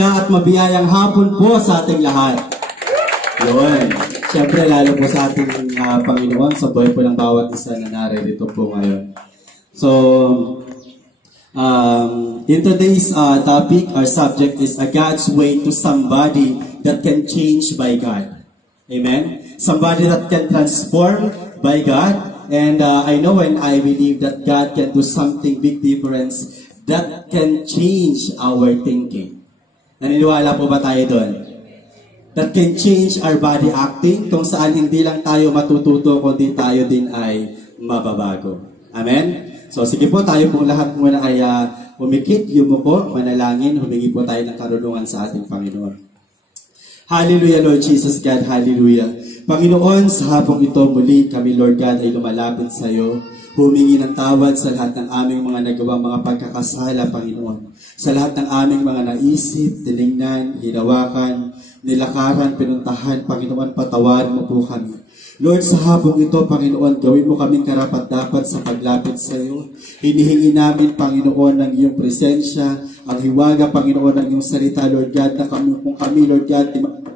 Masaya at mabiyayang hapon po sa ating lahat. Yun. Siyempre, lalo po sa ating Panginoon, sa buhay po ng bawat isa na naririto po ngayon. So, in today's topic, our subject is a God's way to somebody that can change by God. Amen? Somebody that can transform by God. And I know and I believe that God can do something big difference that can change our thinking. Naniniwala po ba tayo doon? That can change our body acting, kung saan hindi lang tayo matututo, kundi tayo din ay mababago. Amen? So sige po, tayo pong lahat muna ay umikit, yumuko, manalangin, humingi po tayo ng karunungan sa ating Panginoon. Hallelujah, Lord Jesus God, hallelujah. Panginoon, sa hapong ito muli kami, Lord God, ay lumalapit sa iyo. Humingi ng tawad sa lahat ng aming mga nagawang mga pagkakasala, Panginoon. Sa lahat ng aming mga naisip, tiningnan, hinawakan, nilakaran, pinuntahan, Panginoon, patawarin mo po kami. Lord, sa hapong ito, Panginoon, gawin mo kaming karapat-dapat sa paglapit sa iyo. Hinihingi namin, Panginoon, ng iyong presensya, ang hiwaga, Panginoon, ng iyong salita, Lord God, na kung kami, Lord God,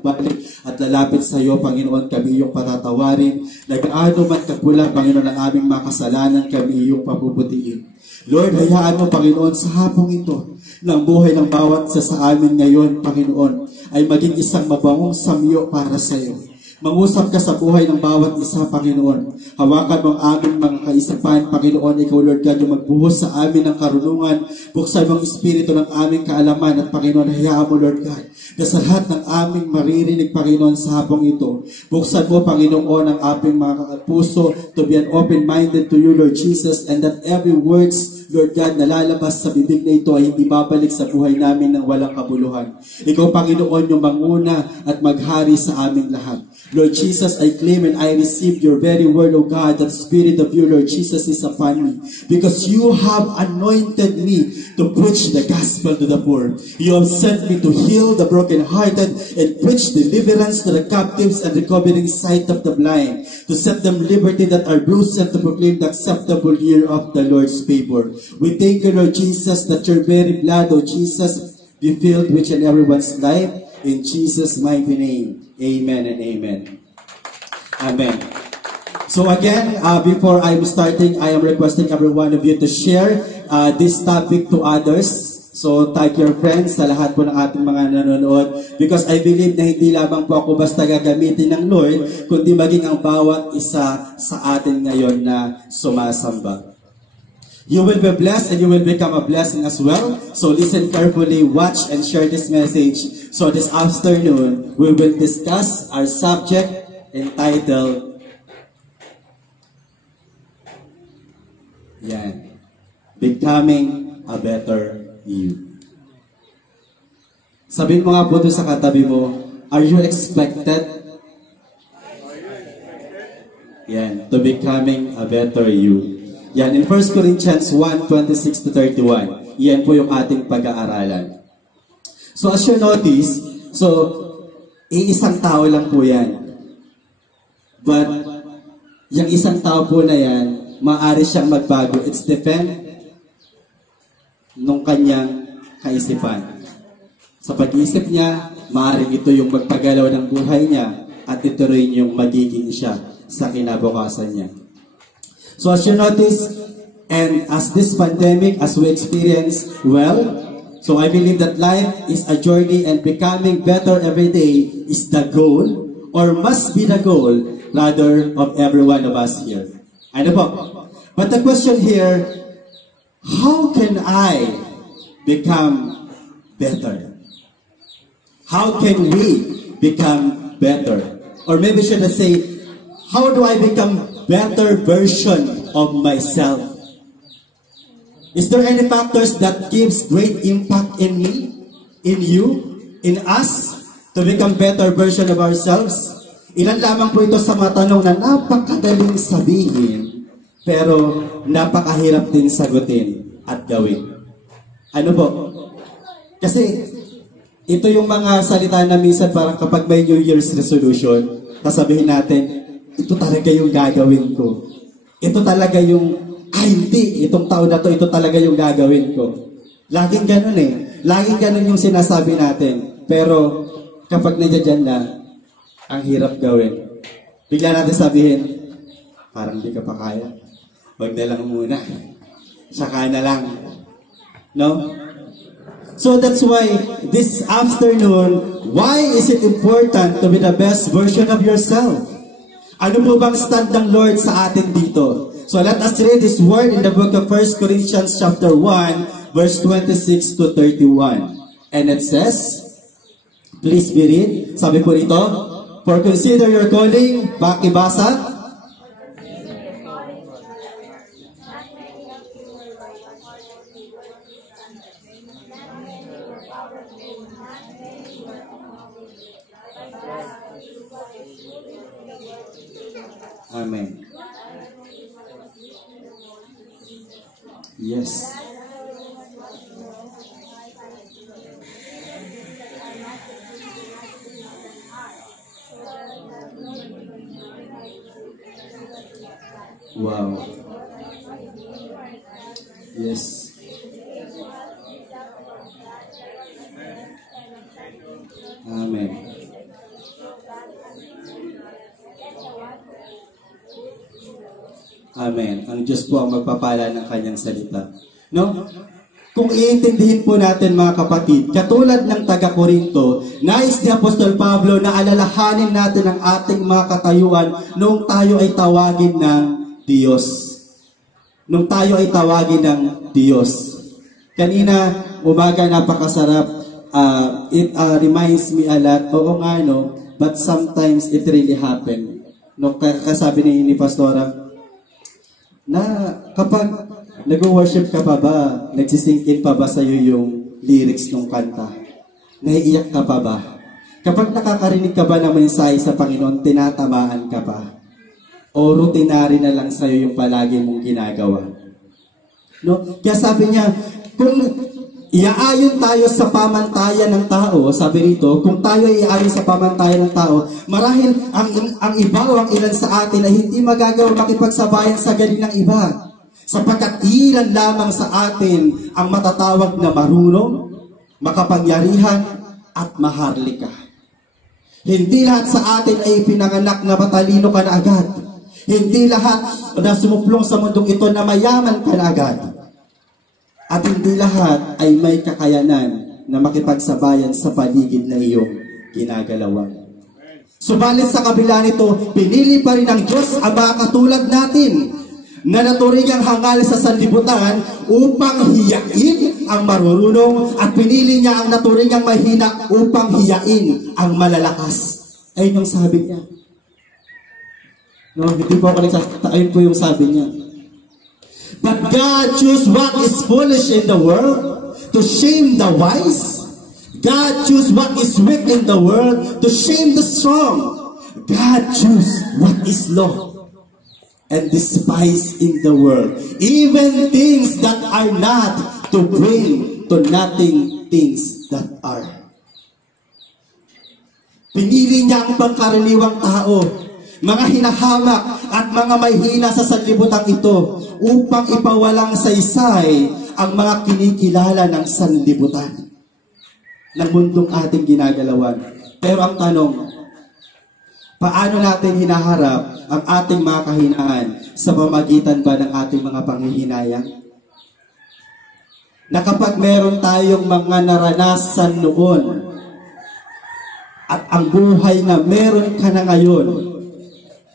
balik at lalapit sa iyo, Panginoon, kami iyong patatawarin. Nag-ano man kapula, Panginoon, ang aming mga kasalanan, kami iyong papuputiin. Lord, hayaan mo, Panginoon, sa hapong ito, ng buhay ng bawat isa sa amin ngayon, Panginoon, ay maging isang mabangong samyo para sa iyo. Mangusap ka sa buhay ng bawat isa, Panginoon. Hawakan mo ang aming mga kaisipan, Panginoon. Ikaw, Lord God, yung magbuhos sa amin ng karunungan. Buksan mo ang espiritu ng aming kaalaman. At Panginoon, hayaan mo, Lord God, na sa lahat ng aming maririnig, Panginoon, sa hapong ito. Buksan mo, Panginoon, ang aming mga puso to be an open-minded to you, Lord Jesus, and that every words, Lord God, na lalabas sa bibig na ito ay hindi babalik sa buhay namin ng walang kabuluhan. Ikaw, Panginoon, yung manguna at maghari sa aming lahat. Lord Jesus, I claim and I receive your very word, O God, that the Spirit of you, Lord Jesus, is upon me. Because you have anointed me to preach the gospel to the poor. You have sent me to heal the brokenhearted and preach deliverance to the captives and recovering sight of the blind, to set them liberty that are bruised and to proclaim the acceptable year of the Lord's favor. We thank you, Lord Jesus, that your very blood, O Jesus, be filled with and everyone's life. In Jesus' mighty name. Amen and amen. Amen. So again, before I'm starting, I am requesting every one of you to share this topic to others. So tag your friends sa lahat po ng ating mga nanonood. Because I believe na hindi lamang po ako basta gagamitin ng Lord, kundi maging ang bawat isa sa atin ngayon na sumasamba. You will be blessed and you will become a blessing as well. So listen carefully, watch and share this message. So this afternoon, we will discuss our subject entitled Becoming a Better You. Sabihin mo nga po doon sa katabi mo, are you expected? To becoming a better you. In 1 Corinthians 1:26-31. Yan po yung ating pag-aaralan. So as you notice, iisang tao lang po yan. But, yung isang tao po na yan, maaari siyang magbago. It's depend nung kanyang kaisipan. Sa pag-iisip niya, maaaring ito yung magpagalaw ng buhay niya at ito rin yung magiging siya sa kinabukasan niya. So as you notice, and as this pandemic, as we experience, so I believe that life is a journey and becoming better every day is the goal, or must be the goal, rather, of every one of us here. Ano po? But the question here, how can I become better? How can we become better? Or maybe should I say, how do I become better version of myself? Is there any factors that gives great impact in me, in you, in us, to become better version of ourselves? Ilan lamang po ito sa mga tanong na napakadaling sabihin, pero napakahirap din sagutin at gawin. Ano po? Kasi ito yung mga salita na minsan parang kapag may New Year's resolution, sasabihin natin, ito talaga yung gagawin ko. Ito talaga yung, hindi, itong taon na to, ito talaga yung gagawin ko. Laging ganun Laging ganun yung sinasabi natin. Pero kapag nandiyan na, ang hirap gawin. Bigla natin sabihin, parang di ka pa kaya. Huwag na lang muna. Saka na lang. No? So that's why this afternoon, why is it important to be the best version of yourself? Ano po bang stand ng Lord sa atin dito? So let us read this word in the book of 1 Corinthians chapter 1, verse 26 to 31. And it says, please be read. Sabi po rito, for consider your calling, pakibasa. Amen. Yes. Wow. Yes. Amen. Amen. Ang Diyos po ang magpapala ng kanyang salita. No? Kung iintindihin po natin mga kapatid, katulad ng taga-Korinto, nais ni Apostol Pablo na alalahanin natin ang ating mga katayuan noong tayo ay tawagin ng Diyos. Noong tayo ay tawagin ng Diyos. Kanina, umaga napakasarap. It reminds me a lot. Oo nga, no? But sometimes it really happened. No, kasabi ni Pastora, na kapag nag-worship ka pa ba, nagsisingkin pa ba sa'yo yung lyrics ng kanta? Naiiyak ka pa ba? Kapag nakakarinig ka ba ng mensahe sa Panginoon, tinatamaan ka pa? O rutinary na lang sa'yo yung palagi mong ginagawa? No? Kaya sabi niya, kung iaayon tayo sa pamantayan ng tao, sabi rito, kung tayo iaayon sa pamantayan ng tao, marahil ang iba o ang ilan sa atin ay hindi magagawa makipagsabayan sa galing ng iba. Sapagkat ilan lamang sa atin ang matatawag na marunong, makapangyarihan, at maharlika. Hindi lahat sa atin ay pinanganak na matalino ka na agad. Hindi lahat na sumuplong sa mundong ito na mayaman ka na agad. At hindi lahat ay may kakayanan na makipagsabayan sa paligid na iyong ginagalawan. Subalit sa kabila nito, pinili pa rin ng Diyos ang mga katulad natin na naturingang hangal sa sanlibutan upang hiyain ang marurunong at pinili niya ang naturingang mahina upang hiyain ang malalakas. Ayun yung sabi niya. No, hindi po ako nagsasakta. Ayun po yung sabi niya. But God chose what is foolish in the world to shame the wise. God chose what is weak in the world to shame the strong. God chose what is low and despised in the world, even things that are not, to bring to nothing things that are. Pinili niya ang pangkaraniwang tao, mga hinahamak at mga mahihina sa sanlibutan ito, upang ipawalang saysay ang mga kinikilala ng sanlibutan ng mundong ating ginagalawan. Pero ang tanong, paano natin hinaharap ang ating mga kahinaan sa pamagitan ba ng ating mga panghihinayang? Na kapag meron tayong mga naranasan noon at ang buhay na meron ka na ngayon,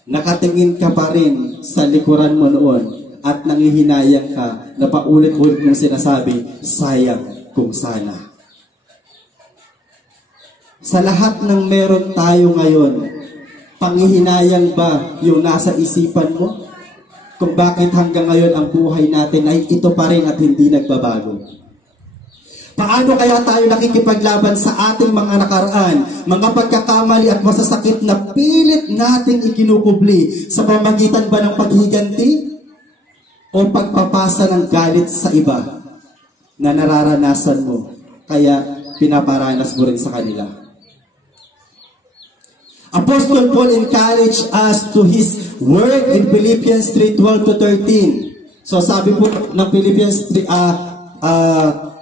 nakatingin ka pa rin sa likuran mo noon at nanghihinayang ka na paulit-ulit mong sinasabi, sayang kung sana. Sa lahat ng meron tayo ngayon, panghihinayang ba yung nasa isipan mo? Kung bakit hanggang ngayon ang buhay natin ay ito pa rin at hindi nagbabago? Paano kaya tayo nakikipaglaban sa ating mga nakaraan, mga pagkakamali at masasakit na pilit nating ikinukubli sa pamagitan ba ng paghiganti o pagpapasa ng galit sa iba na nararanasan mo kaya pinaparanas mo rin sa kanila? Apostle Paul encouraged us to his word in Philippians 3:12 to 13. So sabi po ng Philippians 12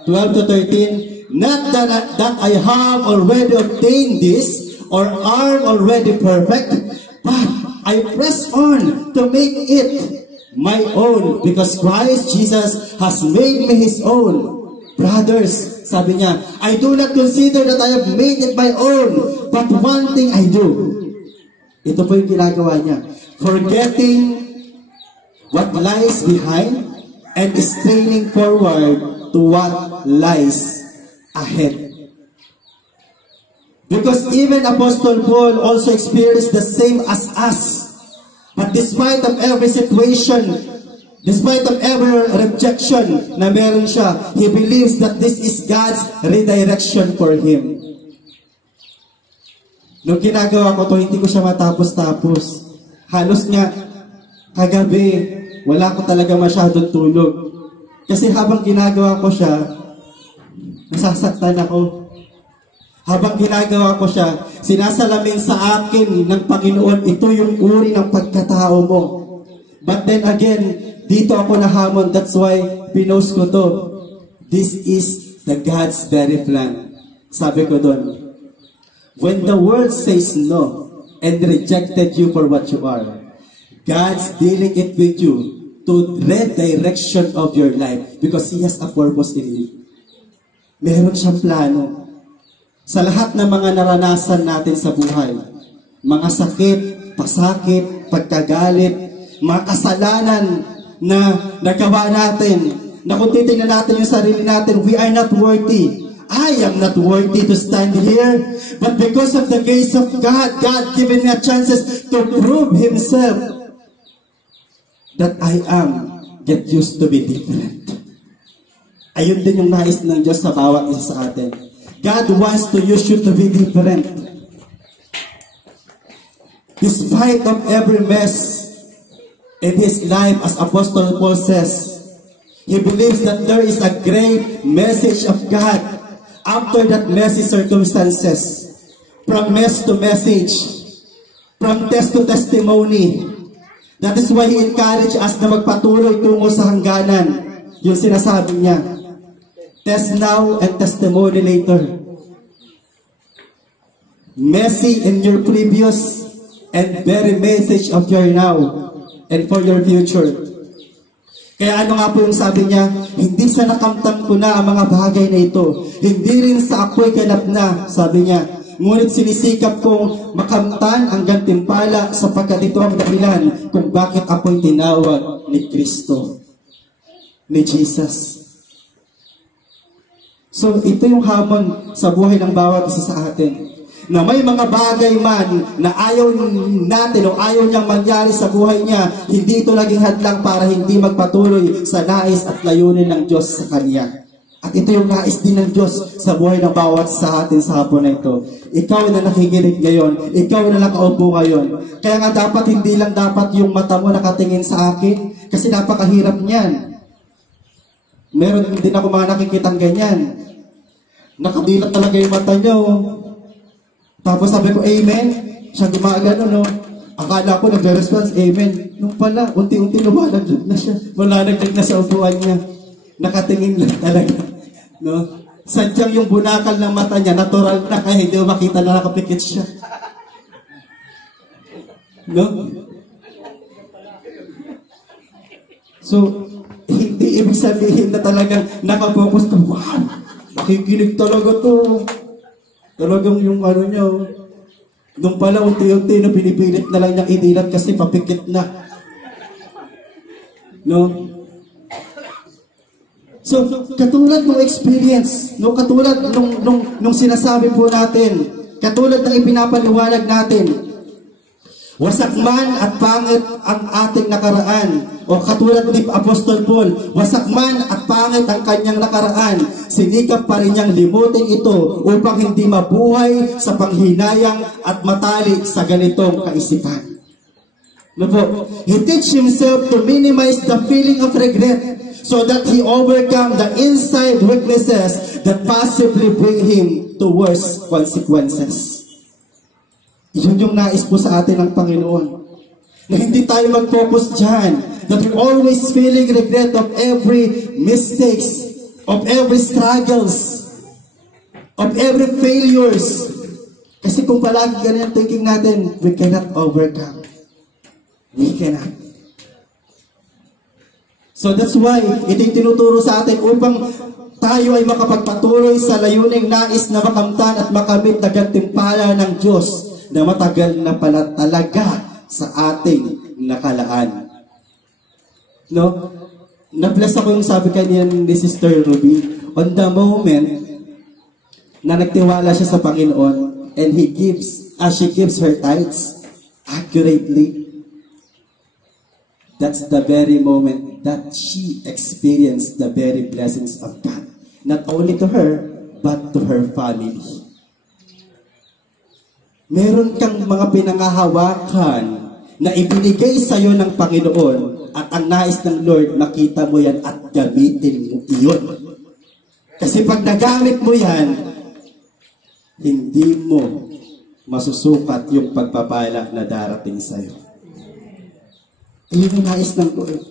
to 13, Not that I have already obtained this or are already perfect, but I press on to make it my own because Christ Jesus has made me His own. Brothers, sabi niya, I do not consider that I have made it my own, but one thing I do. Ito po yung ginagawa niya. Forgetting what lies behind and straining forward to what lies ahead. Because even Apostle Paul also experienced the same as us. But despite of every situation, despite of every rejection na meron siya, he believes that this is God's redirection for him. Nung ginagawa ko to, hindi ko siya matapos-tapos. Halos nga, kagabi, wala ko talaga masyadong tulog. Kasi habang ginagawa ko siya, nasasaktan ako. Habang ginagawa ko siya, sinasalamin sa akin ng Panginoon, ito yung uri ng pagkatao mo. But then again, dito ako nahamon, that's why pinost ko to. This is the God's very plan. Sabi ko doon, when the world says no and rejected you for what you are, God's dealing it with you to redirection of your life because He has a purpose in you. Meron siyang plano. Sa lahat ng mga naranasan natin sa buhay, mga sakit, pasakit, pagkagalit, mga kasalanan na nagawa natin, na kung titignan natin yung sarili natin, we are not worthy. I am not worthy to stand here, but because of the grace of God, God given me a chances to prove Himself that I am get used to be different. Ayun din yung nais ng Diyos sa bawat isa sa atin. God wants to use you to be different. Despite of every mess in his life, as Apostle Paul says, he believes that there is a great message of God after that messy circumstances. From mess to message, from test to testimony. That is why he encouraged us na magpatuloy tungo sa hangganan. Yung sinasabi niya, test now and testimony later. Messy in your previous and very message of your now and for your future. Kaya ano nga po yung sabi niya, hindi sa nakamtan ko na ang mga bagay na ito. Hindi rin sa ako'y ganap na, sabi niya. Ngunit sinisikap kong makamtan ang gantimpala sapagkat ito ang dahilan kung bakit ako'y tinawag ni Kristo, ni Jesus. So, ito yung hamon sa buhay ng bawat isa sa atin. Na may mga bagay man na ayaw natin o ayaw niyang mangyari sa buhay niya, hindi ito naging hadlang para hindi magpatuloy sa nais at layunin ng Diyos sa Kanya. At ito yung nais din ng Diyos sa buhay ng bawat sa atin sa hapon na ito. Ikaw na nakikinig ngayon, ikaw na nakaupo ngayon. Kaya nga dapat hindi lang dapat yung mata mo nakatingin sa akin, kasi napakahirap niyan. Meron din ako mga nakikitang ganyan. Nakadilat talaga yung mata niyo. Tapos sabi ko, Amen. Siya gumagano, no? Akala ko nagre-response, Amen. Nung pala, unti-unti lumalaglag na siya. Malalaglag na sa upuan niya. Nakatingin lang talaga. No? Sadyang yung bunakal ng mata niya, natural na kaya hindi mo makita na nakapikit siya. No? So, hindi ibig sabihin na talagang nakapokus ka, wow, nakikinig talaga to. Talagang yung ano niya, nung pala unti-unti na pinipilit na lang niyang idilat kasi papikit na. No? So, katulad ng experience, no, katulad nung sinasabi po natin, katulad ng ipinapaliwanag natin, wasak man at pangit ang ating nakaraan, o katulad ni Apostol Paul, wasak man at pangit ang kanyang nakaraan, sinikap pa rin niyang limutin ito upang hindi mabuhay sa panghinayang at matali sa ganitong kaisipan. No po? He teach himself to minimize the feeling of regret so that he overcome the inside weaknesses that possibly bring him to worse consequences. Yun yung nais po sa atin ng Panginoon. Na hindi tayo mag-focus dyan. That we're always feeling regret of every mistakes, of every struggles. of every failures. Kasi kung palagi ganyan thinking natin, we cannot overcome. We cannot. So that's why, ito yung tinuturo sa atin upang tayo ay makapagpatuloy sa layuning nais na makamtan at makamit na gantimpala ng Diyos na matagal na pala talaga sa ating nakalaan. No? Na-bless ako yung sabi kanya ni Sister Ruby, on the moment na nagtiwala siya sa Panginoon and she gives her tithes accurately, that's the very moment that she experienced the very blessings of God. Not only to her, but to her family. Meron kang mga pinangahawakan na ibinigay sa iyo ng Panginoon at ang nais ng Lord, makita mo yan at gamitin mo iyon. Kasi pag nagamit mo yan, hindi mo masusukat yung pagpapala na darating sa iyo. Iyon ang nais ng Lord.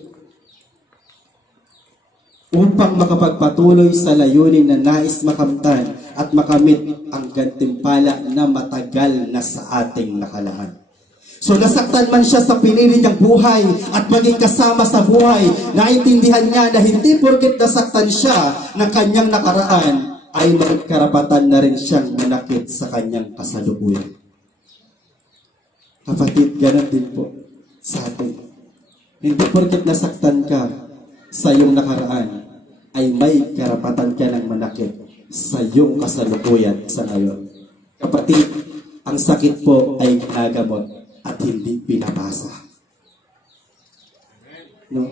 Upang makapagpatuloy sa layunin na nais makamtan at makamit ang gantimpala na matagal na sa ating nakalaan. So nasaktan man siya sa pinili niyang buhay at maging kasama sa buhay, naintindihan niya na hindi porket nasaktan siya ng kanyang nakaraan, ay may karapatan na rin siyang manakit sa kanyang kasalukuyan. Kapatid, ganun din po sa atin. Hindi porket nasaktan ka sa iyong nakaraan, ay may karapatan ka ng manakit sa iyong kasalukuyan sa ngayon. Kapatid, ang sakit po ay ginagamot at hindi pinapasa. No?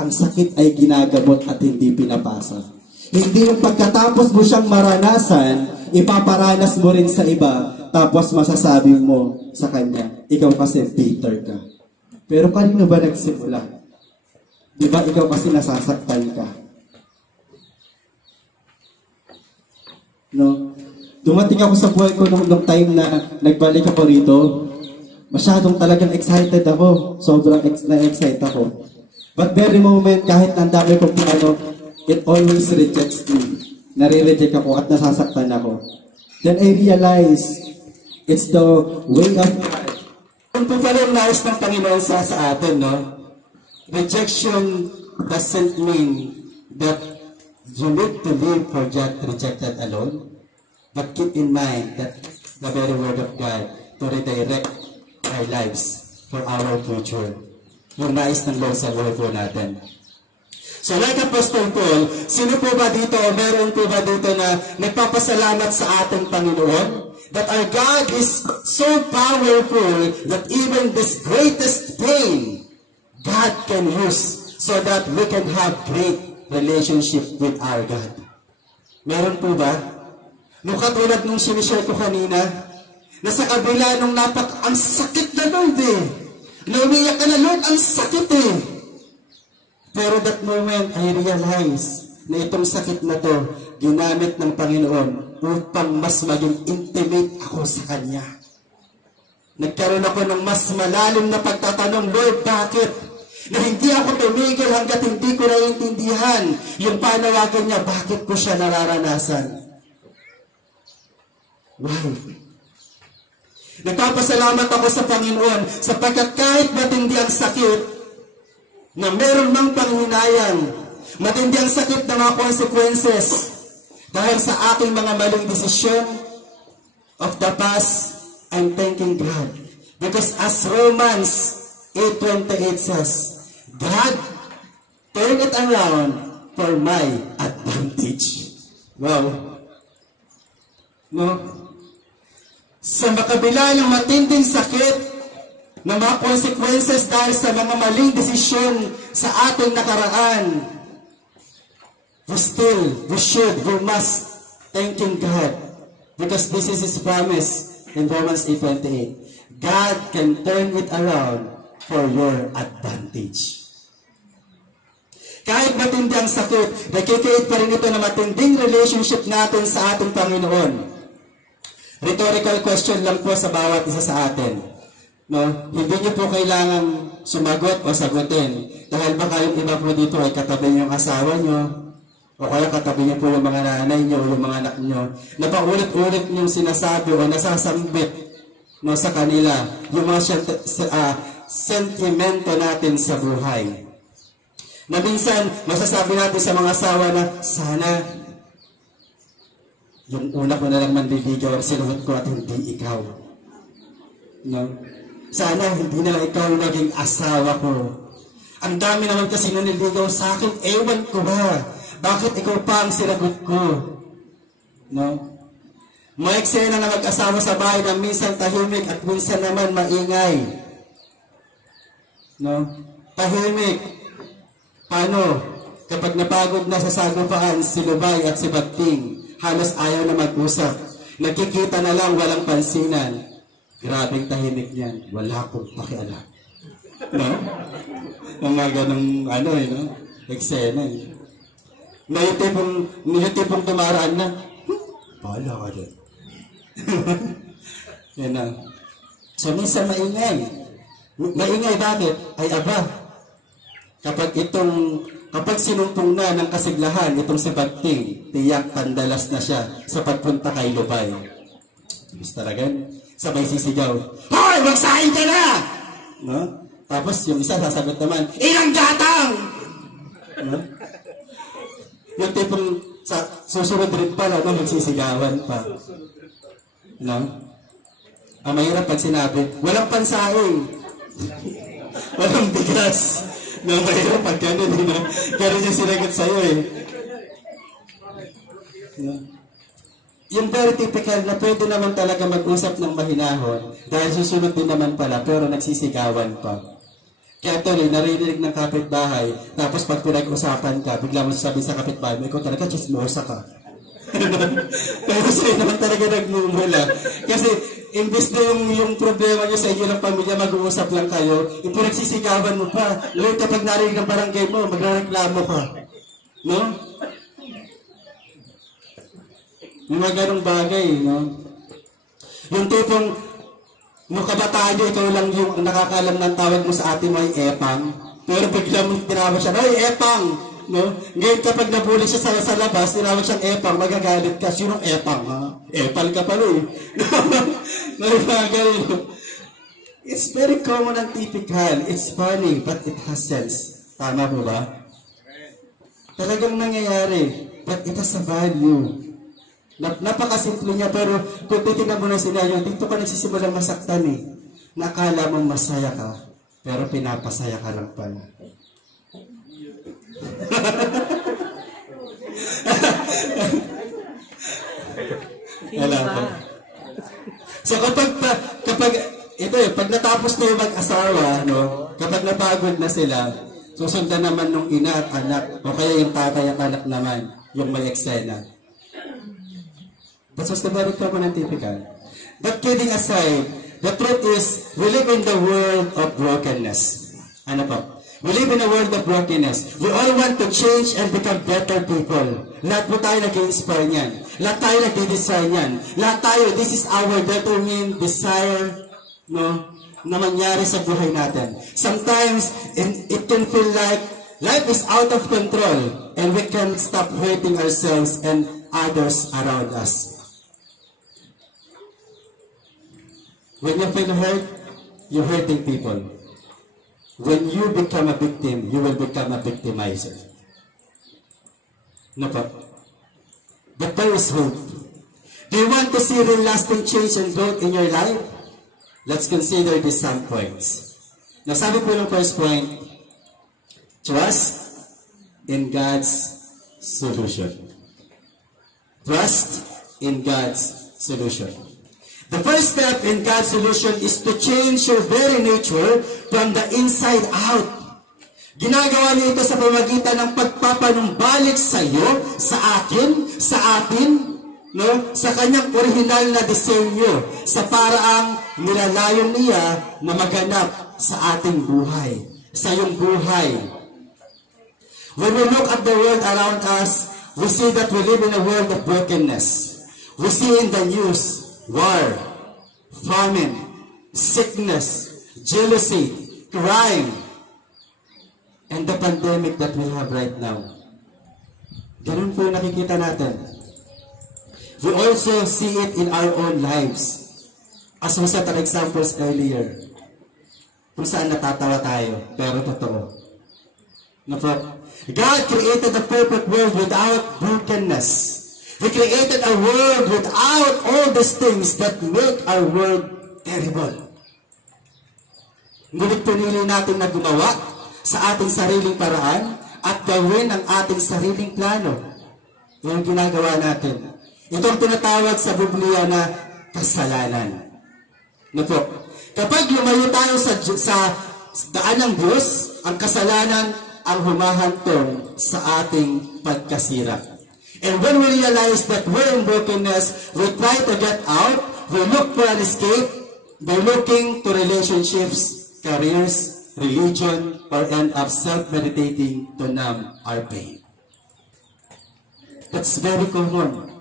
Ang sakit ay ginagamot at hindi pinapasa. Hindi yung pagkatapos mo siyang maranasan, ipaparanas mo rin sa iba, tapos masasabi mo sa kanya, ikaw kasi bitter ka. Pero kanino ba nagsimula? Di ba ikaw kasi nasasaktan ka? No? Dumating ako sa buhay ko nung time na nagbalik ako rito, masyadong talagang excited ako. Sobrang na-excite ako. But very moment, kahit ang dami kong plano, it always rejects me. Nare-reject ako at nasasaktan ako. Then I realize, it's the way of God. Kung po pala yung nais ng Panginoon sa atin, no? Rejection doesn't mean that you need to live for just rejected alone. But keep in mind that the very word of God to redirect our lives for our future. Yung nais ng Lord sa buhay po natin. So like Apostle Paul, sino po ba dito o meron po ba dito na nagpapasalamat sa ating Panginoon? That our God is so powerful that even this greatest pain, God can use so that we can have great relationship with our God. Meron po ba? Nung katulad nung sinishare ko kanina, na sa kabila nung ang sakit na Lord eh. Naumiyak ka na Lord, ang sakit eh. Pero that moment, I realize na itong sakit na to, ginamit ng Panginoon upang mas maging intimate ako sa Kanya. Nagkaroon ako ng mas malalim na pagtatanong, Lord, bakit? Na hindi ako tumigil hanggat hindi ko naiintindihan yung panawagan niya, bakit ko siya nararanasan? Why? Nagpapasalamat ako sa Panginoon sapagkat kahit matindi ang sakit na meron mang panghinayang, matindi ang sakit ng mga consequences dahil sa aking mga maling desisyon of the past, I'm thanking God. Because as Romans 8:28 says, God turned it around for my advantage. Wow. No? Sa makabila ng matinding sakit, ng mga consequences dahil sa mga maling desisyon sa ating nakaraan, we must thanking God because this is His promise in Romans 8:28. God can turn it around for your advantage. Kahit matindi ang sakit, nagkikreate pa rin ito na matinding relationship natin sa ating Panginoon. Rhetorical question lang po sa bawat isa sa atin. No? Hindi niyo po kailangang sumagot o sagutin. Dahil baka yung iba po dito ay katabi yung asawa niyo, O kaya katabi niyo po yung mga nanay niyo o yung mga anak niyo, na paulit-ulit niyong sinasabi o nasasambit no, sa kanila yung mga sentimento natin sa buhay. Na minsan, masasabi natin sa mga asawa na, sana yung una ko na lang manliligaw ang sinuot ko at hindi ikaw. No? Sana hindi na lang ikaw naging asawa ko. Ang dami naman kasi nanliligaw sa akin, ewan ko ba? Bakit ikaw pa ang sinagot ko? No? May eksena na mag-asawa sa bahay na minsan tahimik at minsan naman maingay. No? Tahimik. Paano? Kapag napagod na sa sagupaan si Lubay at si Bagting, halos ayaw na mag-usap. Nagkikita na lang, walang pansinan. Grabing tahimik niyan. Wala akong pakialam. No? Ang mga ganong, no? Eksena. May tipong tumaraan na, bahala ka dyan. Yan na. So, minsan maingay. Maingay bakit? Ay, aba. Kapag sinumpong na ng kasiglahan, itong si Bagting, tiyak pandalas na siya sa pagpunta kay Lubay. Gusto talaga? Sabay sisigaw, hoy! Magsahin ka na! No? Tapos yung isa sasagot naman, ilang gatang! No? Yung tipong susunod rin pala, no? Magsisigawan pa. No? Ang mahirap pag sinabi, walang pansaing. Walang bigas. No, mahirap pag ganun, no? Ganun yung sinagot sa'yo, eh. No? Yung very typical na pwede naman talaga mag-usap ng mahinahon dahil susunod din naman pala, pero nagsisigawan pa. Kaya tuloy, narinig ng kapitbahay, tapos pag pinag-usapan ka, bigla mo sasabihin sa kapitbahay, ikaw talaga chismosa ka. Pero sa'yo naman talaga nagmumula. Kasi, imbes na yung problema nyo sa inyo ng pamilya, mag-uusap lang kayo, ipinagsisigawan mo pa. Lord, kapag narinig ng barangay mo, magreklamo ka. No? Yung mga ganong bagay, no? Yung tipong, nung kabataan nyo, ikaw lang yung nakakalam ng tawag mo sa ate mo ay epang. Pero bigla mo tinawag siya, ay epang! No? Ngayon kapag nabuli siya sa labas, tinawag siyang epang, magagalit ka. Sinong epang, ha? Epal ka pala, eh. It's very common and typical. It's funny, but it has sense. Tama po ba? Talagang nangyayari, but it has a value. Napakasimple niya, pero kung titignan mo na sila yun, dito ka nagsisimulang masaktan, eh. Nakala mong masaya ka, pero pinapasaya ka lang pala. Wala po. So pag natapos na yung mag-asawa, no, kapag napagod na sila, susundan naman nung ina at anak, o kaya yung tatay at anak naman, yung may eksena. That's the very common and typical. But kidding aside, the truth is, we live in the world of brokenness. Ano po? We live in a world of brokenness. We all want to change and become better people. Lahat po tayo nag-i-inspire niyan. Lahat tayo nag-i-desire niyan. Lahat tayo, this is our determined desire, no, na mangyari sa buhay natin. Sometimes, it can feel like life is out of control and we can't stop hurting ourselves and others around us. When you feel hurt, you're hurting people. When you become a victim, you will become a victimizer. No po? But there is hope. Do you want to see real lasting change and growth in your life? Let's consider these some points. Now, sabi po ng first point, trust in God's solution. Trust in God's solution. The first step in God's solution is to change your very nature from the inside out. Ginagawa niya ito sa pamamagitan ng pagpapanumbalik sa iyo, sa atin, no, sa kanyang original na disenyo, sa paraang nilalayon niya na maganap sa ating buhay, sa iyong buhay. When we look at the world around us, we see that we live in a world of brokenness. We see in the news war, famine, sickness, jealousy, crime, and the pandemic that we have right now. Ganun po yung nakikita natin. We also see it in our own lives. As we set our examples earlier, kung saan natatawa tayo, pero totoo. No po? God created a perfect world without brokenness. He created a world without all these things that make our world terrible. Ngunit pinili natin na gumawa sa ating sariling paraan at gawin ang ating sariling plano. Yung ginagawa natin. Ito ang tinatawag sa Biblia na kasalanan. No po? Kapag lumayo tayo sa daan ng Diyos, ang kasalanan ang humahantong sa ating pagkasira. And when we realize that we're in brokenness, we try to get out, we look for an escape by looking to relationships, careers, religion, or end up self-meditating to numb our pain. That's very common.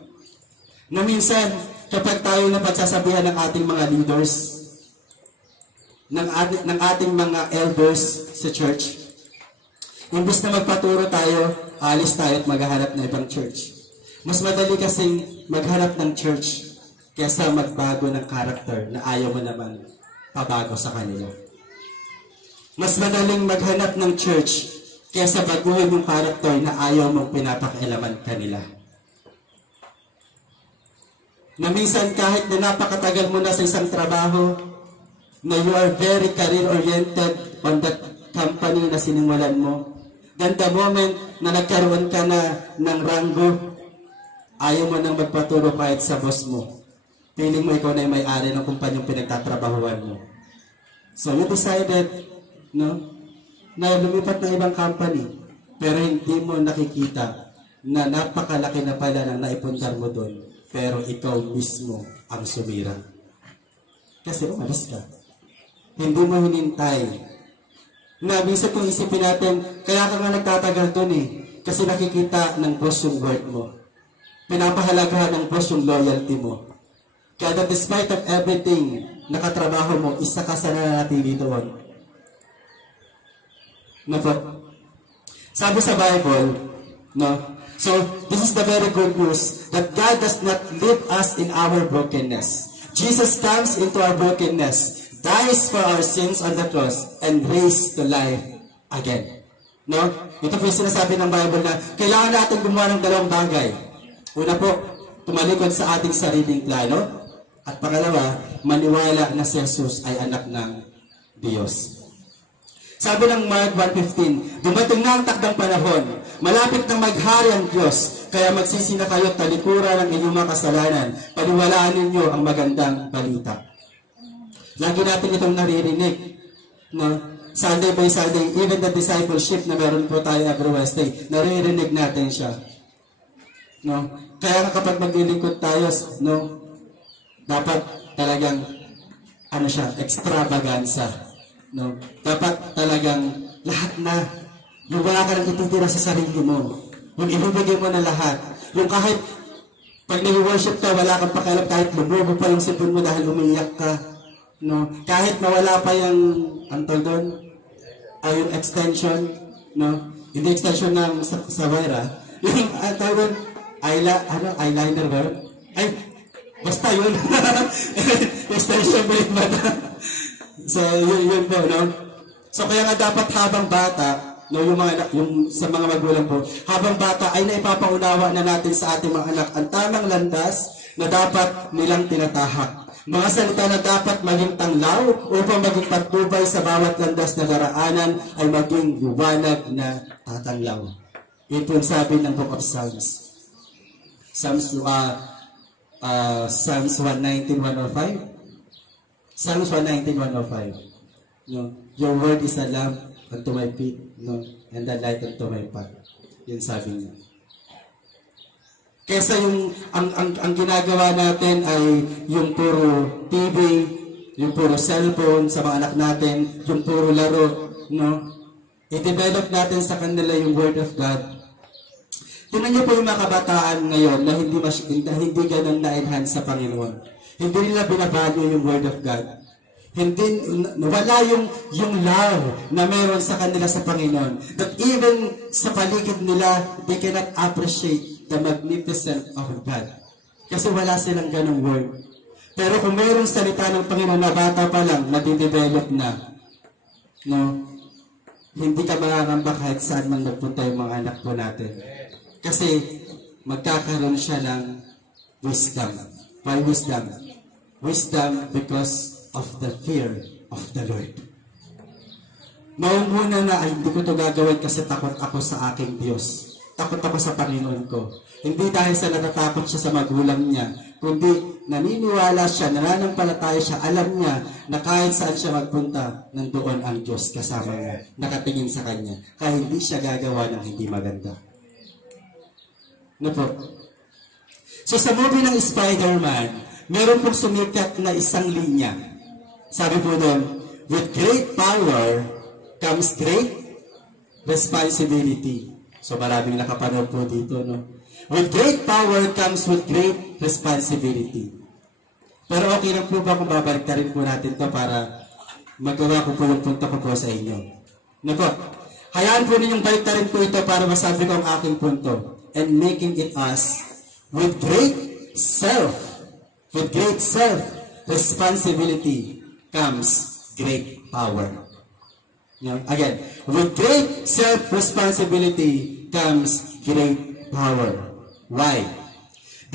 Na minsan, kapag tayo na pagsasabihan ng ating mga leaders, ng ating mga elders sa church, imbes na magpaturo tayo, alis tayo at maghahanap na ibang church. Mas madali kasing maghanap ng church kaysa magbago ng character na ayaw mo naman pabago sa kanila. Mas madaling maghanap ng church kaysa baguhin yung character na ayaw mong pinapakialaman kanila. Na minsan kahit na napakatagal mo na sa isang trabaho, na you are very career-oriented on that company na sinimulan mo, then the moment na nagkaroon ka na ng ranggo, ayaw mo nang magpaturo kahit sa boss mo. Feeling mo ikaw na yung may-ari ng kumpanyang pinagtatrabahuan mo. So you decided, no, na lumipat ng ibang company, pero hindi mo nakikita na napakalaki na pala ng naipundar mo doon, pero ikaw mismo ang sumira. Kasi umalis ka. Hindi mo hinintay. Na minsan kung isipin natin, kaya ka nga nagtatagal doon eh. Kasi nakikita ng boss yung worth mo. Pinapahalagahan ng boss yung loyalty mo. Kaya that despite of everything, nakatrabaho mo, isa ka sa nananatili doon. No po? Sabi sa Bible, no? So, this is the very good news that God does not leave us in our brokenness. Jesus comes into our brokenness, dies for our sins on the cross, and raised to life again. No? Ito po yung sinasabi ng Bible na kailangan natin gumawa ng dalawang bagay. Una po, tumalikod sa ating sariling plano. At pangalawa, maniwala na si Jesus ay anak ng Diyos. Sabi ng Mark 1:15, dumating na ang takdang panahon, malapit nang maghari ang Diyos, kaya magsisi na kayo at talikuran ng inyong mga kasalanan, paniwalaan ninyo ang magandang balita. Lagi natin itong naririnig, no? Sunday by Sunday, even the discipleship na meron po tayo every Wednesday, naririnig natin siya. No? Kaya kapag maglilingkod tayo, no, dapat talagang extravaganza. No? Dapat talagang lahat na, yung wala ka nang ititira sa sarili mo, yung ibibigay mo na lahat, yung kahit pag nag-worship ka, wala kang pakialam, kahit lumobo pa yung sipon mo dahil umiyak ka, no? Kahit nawala pa yung antol doon, yung extension, no? Hindi extension ng Savera, yung antol doon, eyeliner ba? Ay, basta yun. Extension ba yung mata? So, yun po, no? So, kaya nga dapat habang bata, no, yung sa mga magulang po, habang bata ay naipapaunawa na natin sa ating mga anak ang tamang landas na dapat nilang tinatahak. Mga salita na dapat maging tanglaw upang maging patnubay sa bawat landas na daraanan ay maging liwanag na tatanglaw. Ito yung sabi ng Book of Psalms. Psalms 119:105. Psalms 119:105. No? Your word is a lamp unto my feet, no? And a light unto my path. Yun sabi niya. Kesa ang ginagawa natin ay yung puro TV, yung puro cellphone sa mga anak natin, yung puro laro, no? I-develop natin sa kanila yung word of God. Tingnan niyo po yung mga kabataan ngayon na hindi ganun na-enhance sa Panginoon. Hindi nila binavalue yung word of God. Hindi, wala yung love na meron sa kanila sa Panginoon. That even sa paligid nila, they cannot appreciate the magnificence of God. Kasi wala silang ganong word. Pero kung mayroong salita ng Panginoon na bata pa lang, nadidevelop na, no, hindi ka makakamba kahit saan man nagpunta yung mga anak po natin. Kasi magkakaroon siya ng wisdom. Why wisdom? Wisdom because of the fear of the Lord. Maumuna na, ay hindi ko to gagawin kasi takot ako sa aking Diyos. Takot ako sa Panginoon ko. Hindi dahil sa natatakot siya sa magulang niya, kundi naniniwala siya, nananampalataya siya, alam niya na kahit saan siya magpunta, nandoon ang Diyos kasama niya, nakatingin sa kanya. Kaya hindi siya gagawa ng hindi maganda. No po? So sa movie ng Spider-Man, meron pong sumikat na isang linya. Sabi po doon, with great power comes great responsibility. So maraming nakapanood po dito, no? With great power comes with great responsibility. Pero okay lang po ba kung babalik na rin po natin to para magawa ko po yung punto ko po sa inyo? No po? Hayaan po ninyong balik na rin po ito para masabi ko ang aking punto. And making it us with great self-responsibility comes great power. No? Again, with great self-responsibility comes great power. Why?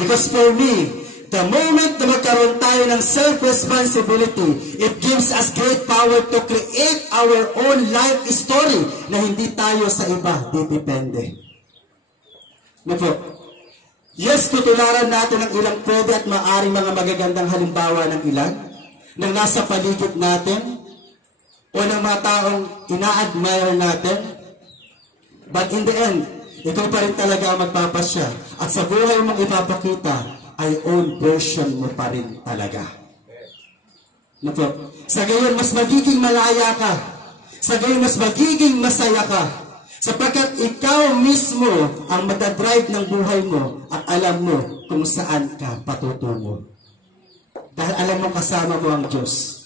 Because for me, the moment na magkaroon tayo ng self-responsibility, it gives us great power to create our own life story na hindi tayo sa iba didepende. No po? Yes, tutularan natin ang ilang pwede at maaring mga magagandang halimbawa ng ilan na nasa paligid natin o ng mga taong ina-admire natin. But in the end, ikaw pa rin talaga ang magpapasya. At sa buhay mong ipapakita, ay own version mo pa rin talaga. No po? Sa gayon, mas magiging malaya ka. Sa gayon, mas magiging masaya ka. Sapagkat ikaw mismo ang magdadrive ng buhay mo at alam mo kung saan ka patutungo. Dahil alam mo kasama mo ang Diyos.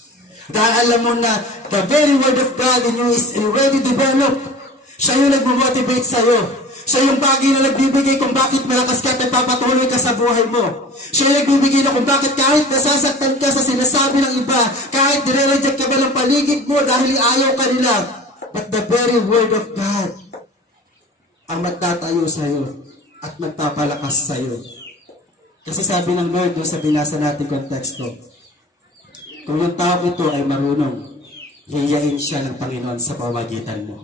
Dahil alam mo na the very word of God in you is already developed. Siya yung nag-motivate sa'yo. Siya yung bagay na nagbibigay kung bakit malakas ka at nagpapatuloy ka sa buhay mo. Siya yung nagbibigay na kung bakit kahit nasasaktan ka sa sinasabi ng iba, kahit nire-reject ka ba ng paligid mo dahil ayaw ka nila. But the very word of God ang magtatayo sa'yo at magpapalakas sa'yo. Kasi sabi ng Lord doon sa binasa natin konteksto, kung yung tao ito ay marunong, hiyain siya ng Panginoon sa pamagitan mo.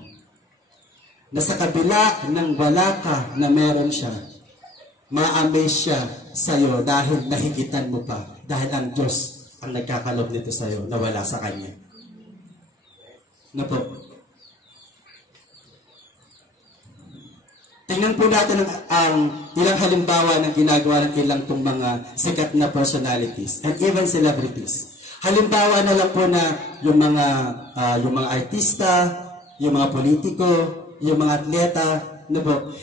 Na sa kabila ng wala ka na meron siya, ma-amaze siya sa'yo dahil nahigitan mo pa, dahil ang Diyos ang nagkakalob nito sa'yo na wala sa Kanya. Na po. Tingnan po natin ang ilang halimbawa ng ginagawa ng ilang itong mga sikat na personalities and even celebrities. Halimbawa na lang po na yung mga artista, yung mga politiko, yung mga atleta,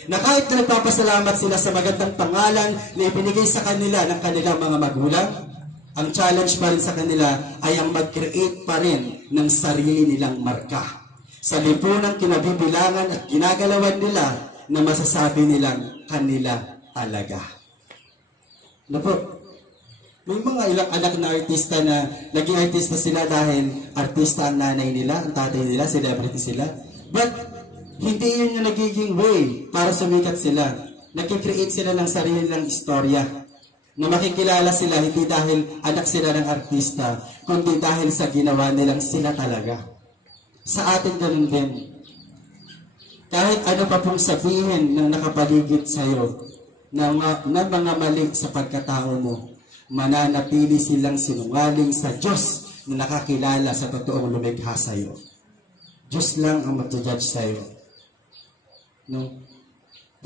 na kahit na nagpapasalamat sila sa magandang pangalan na ibinigay sa kanila ng kanilang mga magulang, ang challenge pa rin sa kanila ay ang mag-create pa rin ng sarili nilang marka. Sa lipunang kinabibilangan at ginagalawan nila na masasabi nilang kanila talaga. May mga ilang anak na artista na naging artista sila dahil artista ang nanay nila, ang tatay nila, celebrity sila. But hindi yun yung nagiging way para sumikat sila. Nagkikreate sila ng sarili nilang istorya. Na makikilala sila hindi dahil anak sila ng artista, kundi dahil sa ginawa nilang sila talaga. Sa atin ganun din. Kahit ano pa pong sabihin ng nakapaligid sa'yo, na mga mali sa pagkatao mo, mananatili silang sinungaling sa Diyos na nakakilala sa totoong lumikha sa'yo. Diyos lang ang mag-judge sa'yo. No?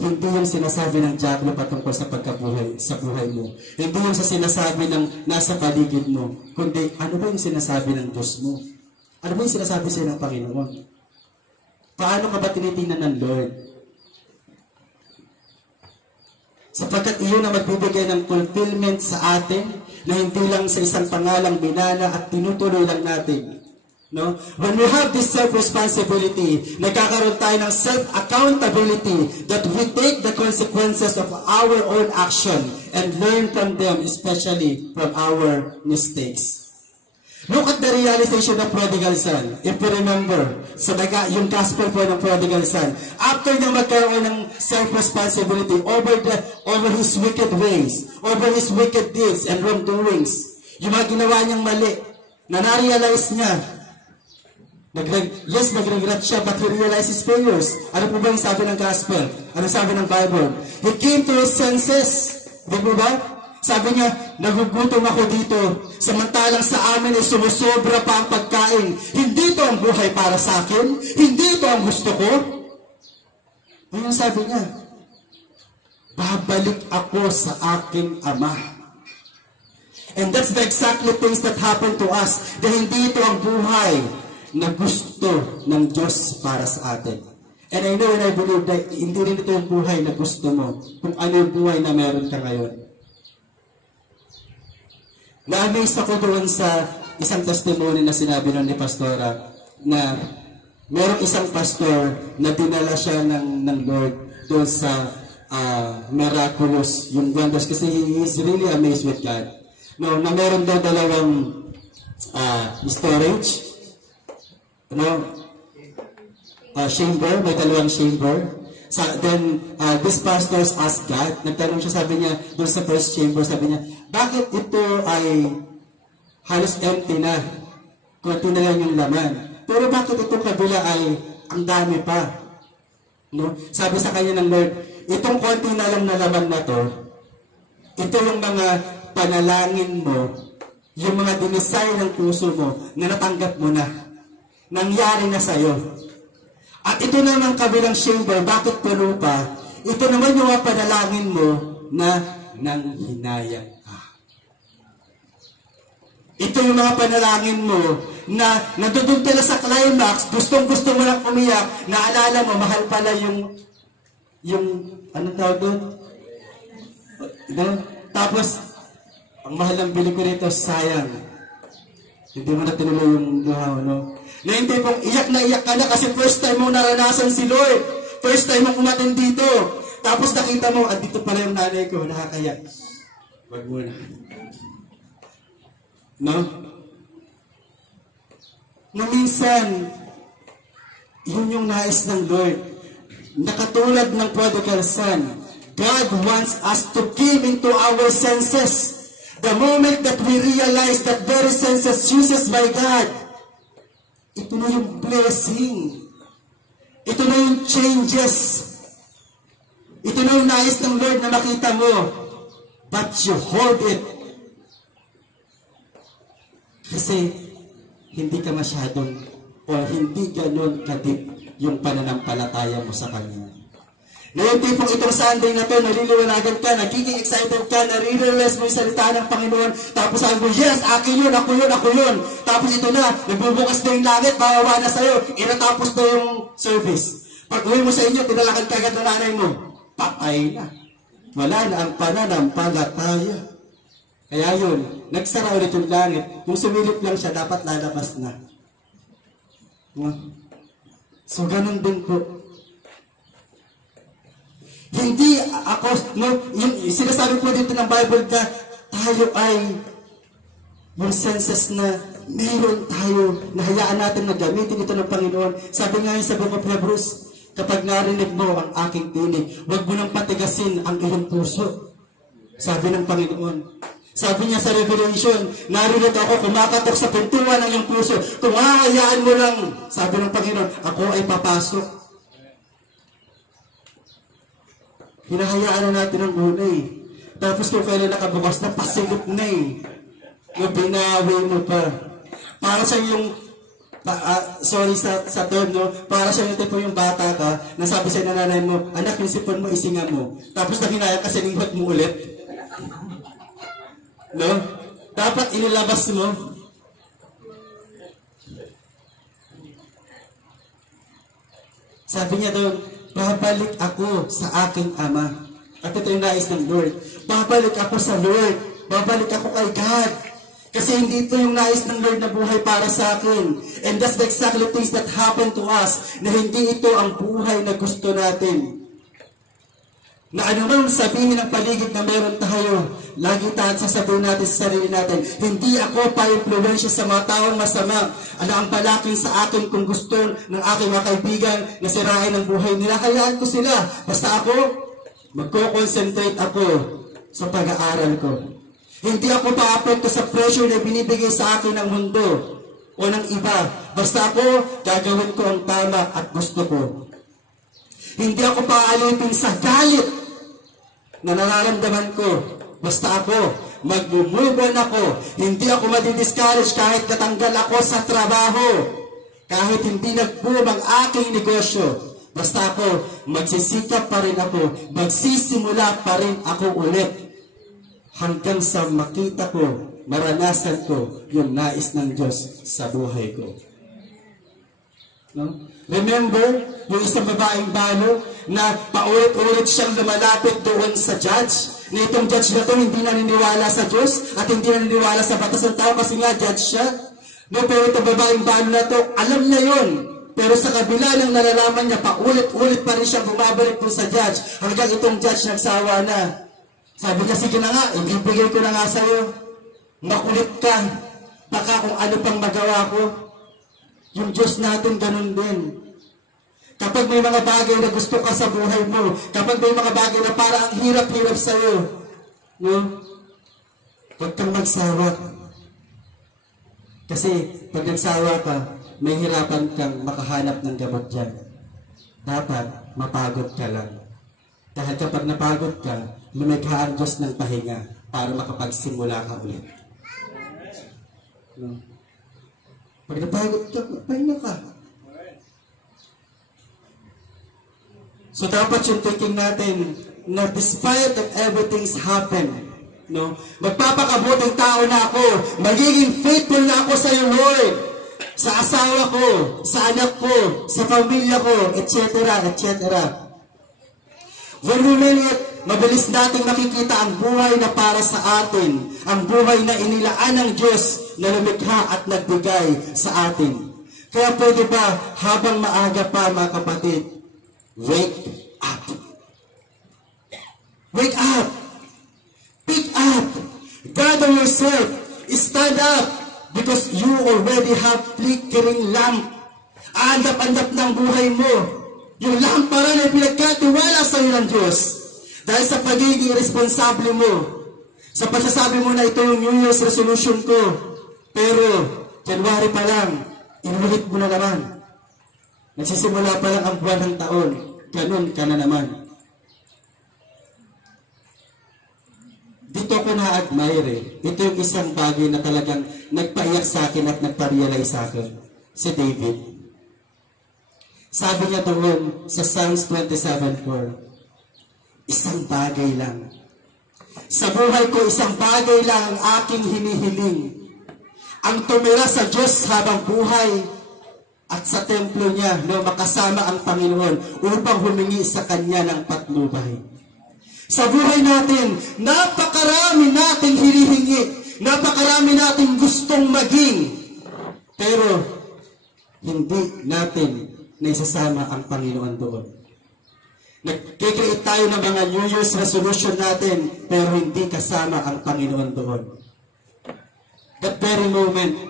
Hindi yung sinasabi ng diablo patungkol sa pagkabuhay, sa buhay mo. Hindi yung sa sinasabi ng nasa paligid mo. Kundi, ano ba yung sinasabi ng Diyos mo? Ano ba yung sinasabi sa'yo ng Panginoon? Paano ka ba tinitingnan ng Lord? Sapagkat iyon ang magbibigay ng fulfillment sa atin, na hindi lang sa isang pangalang binana at tinutuloy lang natin. No? When we have this self-responsibility, nagkakaroon tayo ng self-accountability that we take the consequences of our own action and learn from them, especially from our mistakes. Look at the realization of prodigal son. If you remember, yung gospel po ng prodigal son, after niya magkaroon ng self-responsibility over his wicked ways, over his wicked deeds and wrongdoings, yung mga ginawa niyang mali, na na-realize niya, nag-regret siya, but he realized his failures. Ano po ba yung sabi ng gospel? Ano sabi ng Bible? He came to his senses. Di po ba? Sabi niya, nagugutom ako dito. Samantalang sa amin ay sumusobra pa ang pagkain. Hindi ito ang buhay para sa akin. Hindi ito ang gusto ko. Ano sabi niya? Babalik ako sa aking ama. And that's the exactly things that happen to us. Dahil hindi ito ang buhay na gusto ng Diyos para sa atin. And I know and I believe that hindi rin ito yung buhay na gusto mo. Kung ano yung buhay na meron ka ngayon. Na-amaze ako doon sa isang testimony na sinabi nun ni Pastora na merong isang pastor na dinala siya ng Lord doon sa miraculous, yung wonders, kasi he is really amazed with God. No, na meron daw dalawang storage, chamber, may dalawang chamber. Then, this pastor asked God, nagtanong siya, sabi niya, doon sa first chamber, sabi niya, bakit ito ay halos empty na? Kunti na lang yung laman. Pero bakit itong kabila ay ang dami pa? No? Sabi sa kanya ng Lord, itong konti na lang na laman na to, ito yung mga panalangin mo, yung mga dinisay ng puso mo, na natanggap mo na. Nangyari na sa'yo. At ito naman kabilang chamber, bakit puno pa? Ito naman yung mga panalangin mo na nanghinayang ka. Ito yung mga panalangin mo na nandun ka na sa climax, gustong-gusto mo lang umiyak, naalala mo, mahal pala yung anong tawag doon? Tapos, ang mahal ng bili ko rito, sayang. Hindi mo na tinuloy yung luha mo, no? Na hindi pong iyak na iyak ka na kasi first time mo naranasan si Lord. First time mo umatin dito. Tapos nakita mo, dito pala yung nanay ko, nakakaya. Wag muna. No? Na minsan, yun yung nais ng Lord. Nakatulad ng prodigal son, God wants us to give into our senses. The moment that we realize that very senses chooses by God, ito na yung blessing. Ito na yung changes. Ito na yung nais ng Lord na makita mo. But you hold it. Kasi hindi ka masyadong o hindi ganun kadip yung pananampalataya mo sa Kanya. Ngayon, tipong itong Sunday na to, naliliwanagan ka, nagiging excited ka, nare-realize mo yung salita ng Panginoon, tapos sabi mo, yes, akin yun, ako yun, ako yun. Tapos ito na, nagbubukas na yung langit, bawawa na sa'yo, inatapos na yung service. Pag uwi mo sa inyo, tinalakad ka agad na nanay mo, patay na. Wala na ang pananampalataya. Kaya yun, nagsara ulit yung langit. Kung sumilip lang siya, dapat lalabas na. So, ganun din po. Hindi ako, no, yung sinasabi po dito ng Bible na tayo ay yung senses na meron tayo, nahayaan natin na gamitin ito ng Panginoon. Sabi nga yun sa Book of Hebrews, kapag narinig mo ang aking tinig, huwag mo nang patigasin ang iyong puso. Sabi ng Panginoon. Sabi niya sa Revelation, narito ako, kumakatok sa pintuan ng iyong puso. Kung hahayaan mo lang, sabi ng Panginoon, ako ay papasok. Hinahayaan na natin ang una eh. Tapos kung kailan nakabukas na, pasilip na eh. Binawi mo pa. Para sa yung, sorry sa term, no? Para sa yung tipo yung bata ka, nasabi sa nanay mo, anak, yung sipon mo, isinga mo. Tapos nakinaya kasi lingkot mo ulit. No? Dapat inilabas mo. Sabi niya doon, babalik ako sa aking ama. At ito yung nais ng Lord. Babalik ako sa Lord. babalik ako kay God. Kasi hindi ito yung nais ng Lord na buhay para sa akin. And that's the exactly things that happen to us, na hindi ito ang buhay na gusto natin. Na anumang sabihin ng paligid na meron tayo, lagi tayo sasabihin natin sa sarili natin, hindi ako pa-influensya sa mga taong masama. Ano ang palaking sa akin kung gusto ng aking mga kaibigan na sirain ang buhay nila, hayaan ko sila. Basta ako, magko-concentrate ako sa pag-aaral ko. Hindi ako pa-apekto sa pressure na binibigay sa akin ng mundo o ng iba. Basta ako, gagawin ko ang tama at gusto ko. Hindi ako paalipin sa galit na nararamdaman ko. Basta ako, mag-move on ako. Hindi ako madi-discourage kahit natanggal ako sa trabaho. Kahit hindi nag-boom ang aking negosyo. Basta ako, magsisikap pa rin ako. Magsisimula pa rin ako ulit. Hanggang sa makita ko, maranasan ko yung nais ng Diyos sa buhay ko. No? Remember, yung isang babaeng balo na paulit-ulit siyang lumalapit doon sa judge. Na itong judge na to hindi naniniwala sa Diyos at hindi naniniwala sa batas ng tao kasi nga judge siya. No, pero itong babaeng balo na to, alam na yun. Pero sa kabila ng nalalaman niya, paulit-ulit pa rin siyang bumabalik doon sa judge. Hanggang itong judge nagsawa na. Sabi niya, sige na nga, ibibigay ko na nga sa'yo. Makulit ka. Baka kung ano pang magawa ko. Yung Diyos natin ganun din. Kapag may mga bagay na gusto ka sa buhay mo, kapag may mga bagay na parang ang hirap-hirap sa'yo, no? Huwag kang magsawa. Kasi pag nagsawa ka, may hirapan kang makahanap ng gamot dyan. Dapat mapagod ka lang. Dahil kapag napagod ka, lumikha ang Diyos ng pahinga para makapagsimula ka ulit. No? Pag napagod ka, pahinga ka. So dapat yung thinking natin na despite of everything's happen, no? Magpapakabuting tao na ako, magiging faithful na ako sa iyo, Lord. Sa asawa ko, sa anak ko, sa pamilya ko, etc., etc. When we mean it, mabilis nating makikita ang buhay na para sa atin, ang buhay na inilaan ng Diyos na lumikha at nagbigay sa atin. Kaya pwede ba, habang maaga pa mga kapatid, wake up. Wake up. Pick up. Gather yourself. Stand up. Because you already have flickering lamp. Andap-andap ng buhay mo. Yung lampara na pinagkatiwala sa iyo ng Diyos. Dahil sa pagiging responsable mo. Sa pagsasabi mo na ito yung New Year's resolution ko. Pero, January pa lang, inulit mo na naman. Nagsisimula pa lang ang buwan ng taon. Ganun ka na naman. Dito ko na-admire. Ito yung isang bagay na talagang nagpaiyak sa akin at nagpa-realize sa akin. Si David. Sabi niya doon sa Psalms 27:4, isang bagay lang. Sa buhay ko, isang bagay lang ang aking hinihiling. Ang tumira sa Diyos habang buhay at sa templo niya, no, makasama ang Panginoon upang humingi sa Kanya ng patnubay. Sa buhay natin, napakarami nating hinihingi, napakarami nating gustong maging, pero hindi natin naisasama ang Panginoon doon. Nagkikreate tayo ng mga New Year's resolution natin, pero hindi kasama ang Panginoon doon. That very moment,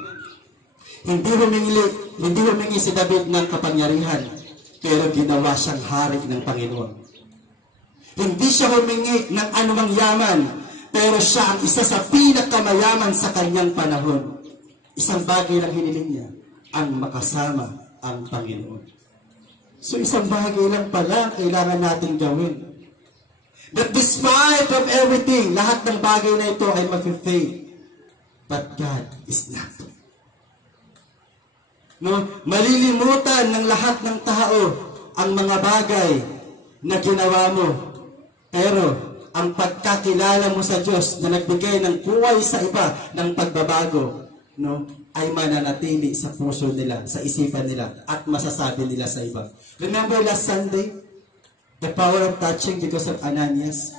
hindi humingi si David ng kapangyarihan, pero ginawa siyang hari ng Panginoon. Hindi siya humingi ng anumang yaman, pero siya ang isa sa pinakamayaman sa kanyang panahon. Isang bagay lang hiniling niya, ang makasama ang Panginoon. So isang bagay lang pala kailangan natin gawin. That despite of everything, lahat ng bagay na ito ay mag-fade. But God is not. No, malilimutan ng lahat ng tao ang mga bagay na ginawa mo. Pero ang pagkakilala mo sa Diyos na nagbigay ng buhay sa iba ng pagbabago, no, ay mananatili sa puso nila, sa isipan nila, at masasabi nila sa iba. Remember last Sunday, the power of touching because of Ananias?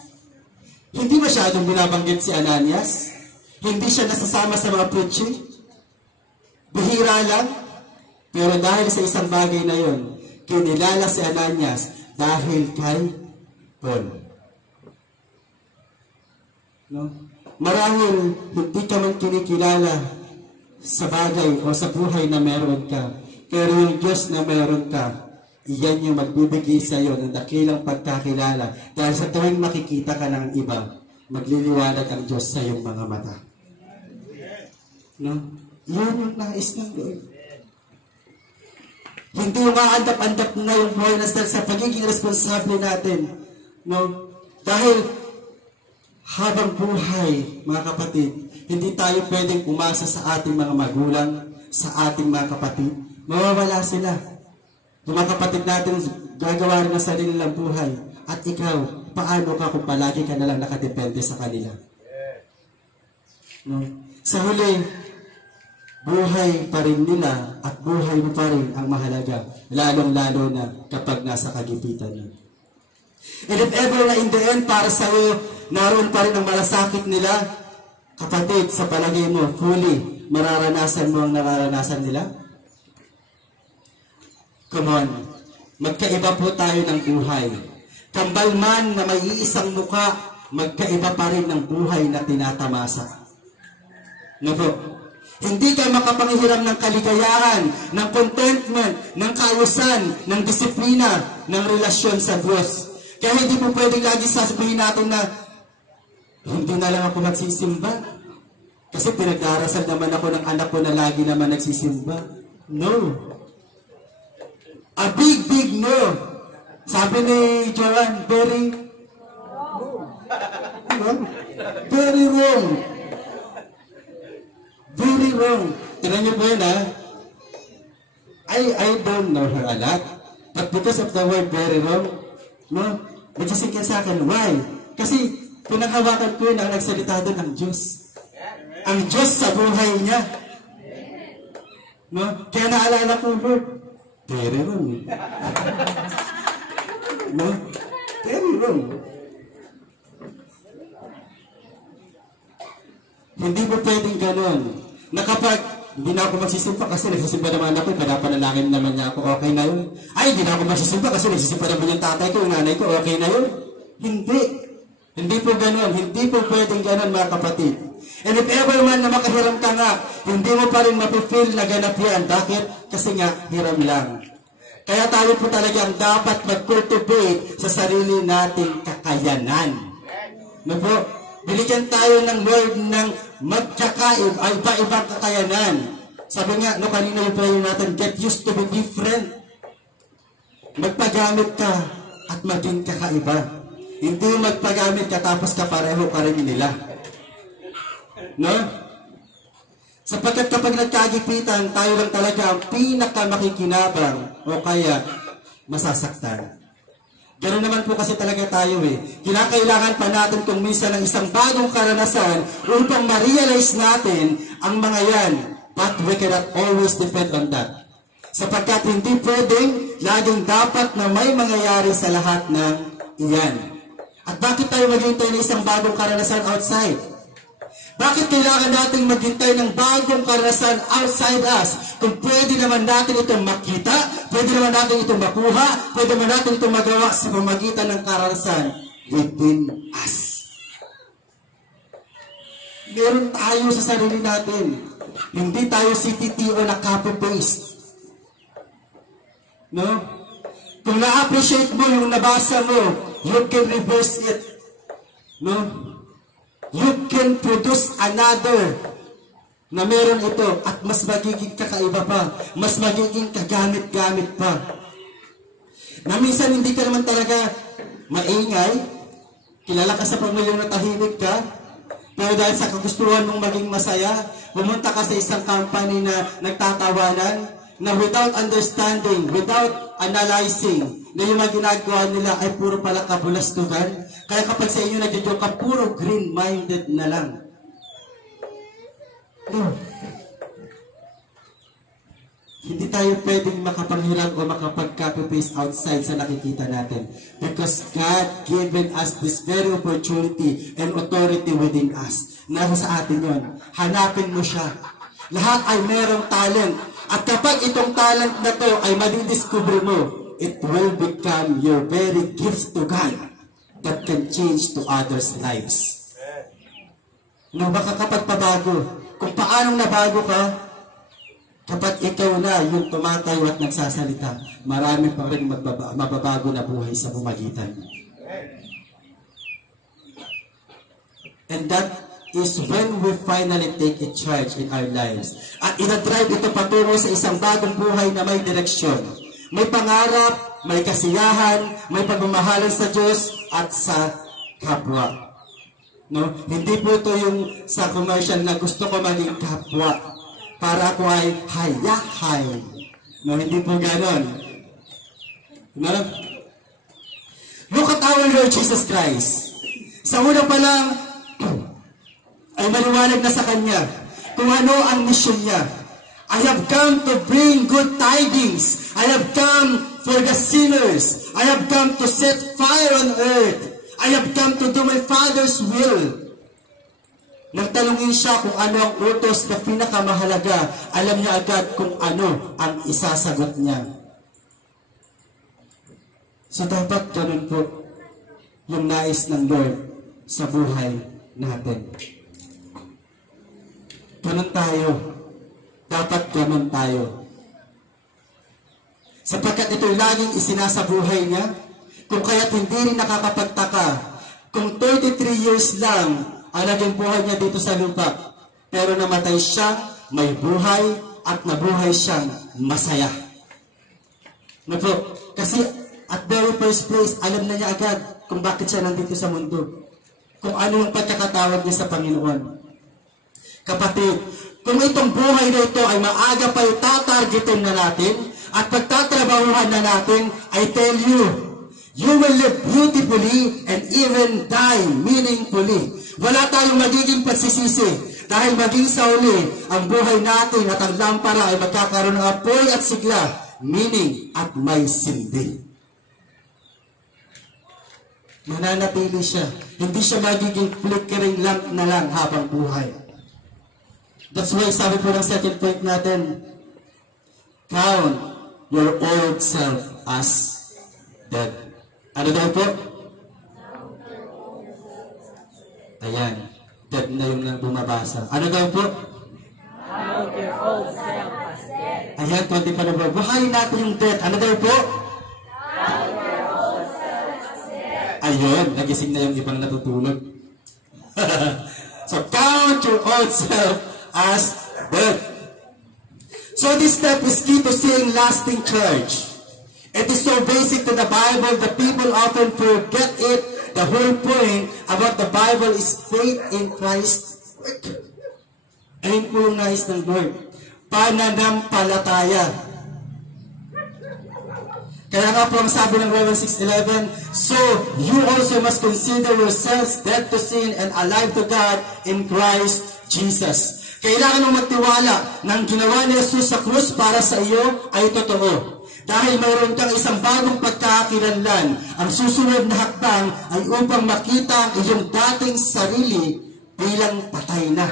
Hindi masyadong binabanggit si Ananias. Hindi siya nasasama sa mga preaching. Bihira lang. Pero dahil sa isang bagay na yon, kinilala si Ananias dahil kay Paul. No? Marahil hindi ka man kinikilala sa bagay o sa buhay na meron ka. Pero yung Diyos na meron ka, iyan yung magbibigay sa iyo ng dakilang pagkakilala. Dahil sa tuwing makikita ka ng iba, magliliwanag ang Diyos sa iyong mga mata. No? Yan yung nais ng Lord. Hindi yung maandap-andap na yung buhay na sa pagiging responsable natin. No? Dahil habang buhay, mga kapatid, hindi tayo pwedeng umasa sa ating mga magulang, sa ating mga kapatid. Mawawala sila. Yung mga kapatid natin, gagawa rin ng sarili nilang buhay. At ikaw, paano ka kung palagi ka nalang nakadepende sa kanila? No? Sa huli, buhay pa rin nila at buhay mo pa rin ang mahalaga. Lalong-lalo na kapag nasa kagipitan na. And if ever na in the end, para sa iyo, naroon pa rin ang malasakit nila, kapatid, sa palagay mo, fully, mararanasan mo ang nararanasan nila? Come on. Magkaiba po tayo ng buhay. Kambal man na may iisang muka, magkaiba pa rin ng buhay na tinatamasa. No po? Hindi ka makapanghiram ng kaligayahan, ng contentment, ng kaayusan, ng disiplina, ng relasyon sa Diyos. Kaya hindi po pwedeng lagi sasabihin natin na hindi na lang ako magsisimba. Kasi pinagdarasal naman ako ng anak ko na lagi naman nagsisimba. No. A big no. Sabi ni Joanne, very wrong. Very wrong. Tignan niyo po yun, ha? I don't know her a lot. But because of the word very wrong, no, nagsisingkin sa akin. Why? Kasi pinaghawakan ko yun ang nagsalita doon ang Diyos. Ang Diyos sa buhay niya. No? Kaya naalala ko, Lord, very wrong. No? Very wrong. Hindi mo pwedeng ganon. Na kapag hindi na ako magsisimpa kasi nagsisimpa naman ako, panapanalangin naman niya ako, okay na yun. Ay, hindi na ako magsisimpa kasi nagsisimpa naman yung tatay ko, yung nanay ko, okay na yun. Hindi. Hindi po ganon. Hindi po pwedeng ganon, mga kapatid. And if ever man na makahiram ka nga, hindi mo pa rin mapifeel na ganap yan. Bakit? Kasi nga, hiram lang. Kaya tayo po talaga ang dapat mag-cultivate sa sarili nating kakayanan. No po? Binigyan tayo ng Lord ng magkakaib ay iba-ibang kakayanan. Sabi nga, no, kanina yung prayer natin, get used to be different. Magpagamit ka at maging kakaiba. Hindi magpagamit ka tapos kapareho ka rin nila. No? Sapagkat kapag nagkagipitan, tayo lang talaga ang pinakamakikinabang o kaya masasaktan. Ganoon naman po kasi talaga tayo eh. Kinakailangan pa natin kung minsan ng isang bagong karanasan upang ma-realize natin ang mga yan. But we cannot always depend on that. Sapagkat hindi pwedeng laging dapat na may mangyayari sa lahat ng iyan. At bakit tayo maghintay ng isang bagong karanasan outside? Bakit kailangan natin maghintay ng bagong karanasan outside us? Kung pwede naman natin itong makita, pwede naman natin itong makuha, pwede naman natin itong magawa sa pamagitan ng karanasan within us. Meron tayo sa sarili natin. Hindi tayo CTTO na copy-paste. No? Kung na-appreciate mo yung nabasa mo, you can reverse it. No? You can produce another na meron ito at mas magiging kakaiba pa, mas magiging kagamit-gamit pa. Na minsan hindi ka naman talaga maingay, kilala ka sa pamilya na tahimik ka, pero dahil sa kagustuhan mong maging masaya, pumunta ka sa isang company na nagtatawanan, na without understanding, without analyzing, na yung mga ginagawa nila ay puro pala kabulastugan. Kaya kapag sa inyo nag-joke ka, puro green-minded na lang. No. Hindi tayo pwedeng makapanghiram o makapag-copy-paste outside sa nakikita natin. Because God given us this very opportunity and authority within us. Nasa sa atin yon. Hanapin mo siya. Lahat ay merong talent. At kapag itong talent na to ay madidiscover mo, it will become your very gift to God that can change to others' lives. No, baka kapag pabago, kung paanong nabago ka, kapag ikaw na yung tumatayo at nagsasalita, marami pa rin mababago na buhay sa bumagitan. And that is when we finally take a charge in our lives. At ina-drive ito patungo sa isang bagong buhay na may direksyon. May pangarap, may kasiyahan, may pagmamahalan sa Diyos at sa kapwa. No? Hindi po ito yung sa commercial na gusto ko maging kapwa para ako ay hayahay. No, hindi po ganon. No? Look at our Lord Jesus Christ. Sa una pa lang, ay maliwanag na sa Kanya kung ano ang mission niya. I have come to bring good tidings. I have come for the sinners. I have come to set fire on earth. I have come to do my Father's will. Nang tanungin siya kung ano ang utos na pinakamahalaga, alam niya agad kung ano ang isasagot niya. So dapat ganun po yung nais ng Lord sa buhay natin. Ganun tayo. Dapat ganun tayo. Sapagkat ito'y laging isinasabuhay niya, kung kaya't hindi rin nakakapagtaka, kung 33 years lang ang naging buhay niya dito sa lupa, pero namatay siya, may buhay, at nabuhay siyang masaya. No po? Kasi at very first place, alam na niya agad kung bakit siya nandito sa mundo. Kung ano ang pagkakatawag niya sa Panginoon. Kapatid, kung itong buhay na ito ay maaga pa itatargetin na natin, at pagtatrabahuhan na natin, I tell you, you will live beautifully and even die meaningfully. Wala tayong magiging pagsisisi dahil maging sa uli, ang buhay natin at ang lampara ay magkakaroon ng apoy at sigla, meaning at may silbi. Mananatili siya. Hindi siya magiging flickering lamp na lang habang buhay. That's why sabi po ng second point natin, count your old self as dead. Ano daw po? Ayan. Dead na yung bumabasa. Ano daw po? Count your old self as dead. Ayan, 20 pa na ba? Buhayin natin yung dead. Ano daw po? Count your old self as dead. Ayun, nagising na yung ibang natutulog. So, count your old self as dead. So, this step is key to seeing lasting change. It is so basic to the Bible that people often forget it. The whole point about the Bible is faith in Christ. Ayun po yung nais ng Lord. Pananampalataya. Kaya nga po ang sabi ng Romans 6:11, so you also must consider yourselves dead to sin and alive to God in Christ Jesus. Kailangan mong magtiwala na ang ginawa ni Jesus sa krus para sa iyo ay totoo. Dahil mayroon kang isang bagong pagkakakilanlan, ang susunod na hakbang ay upang makita ang iyong dating sarili bilang patay na.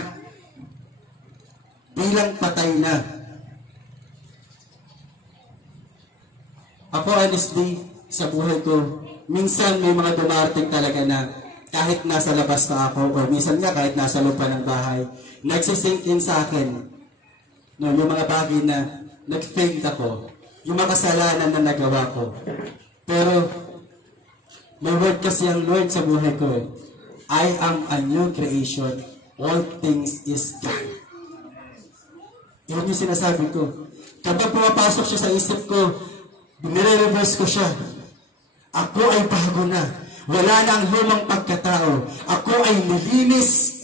Bilang patay na. Ako honestly, sa buhay ko, minsan may mga dumarating talaga na kahit nasa labas pa ako, o minsan nga kahit nasa loob pa ng bahay, nagsisink in sa akin, no, yung mga bagay na nag-failed ako, yung mga kasalanan na nagawa ko. Pero, may word kasi ang Lord sa buhay ko eh. I am a new creation. All things is gone. Yun yung sinasabi ko. Kapag pumapasok siya sa isip ko, nire-reverse ko siya. Ako ay bago na. Wala na ang lumang pagkatao. Ako ay nilinis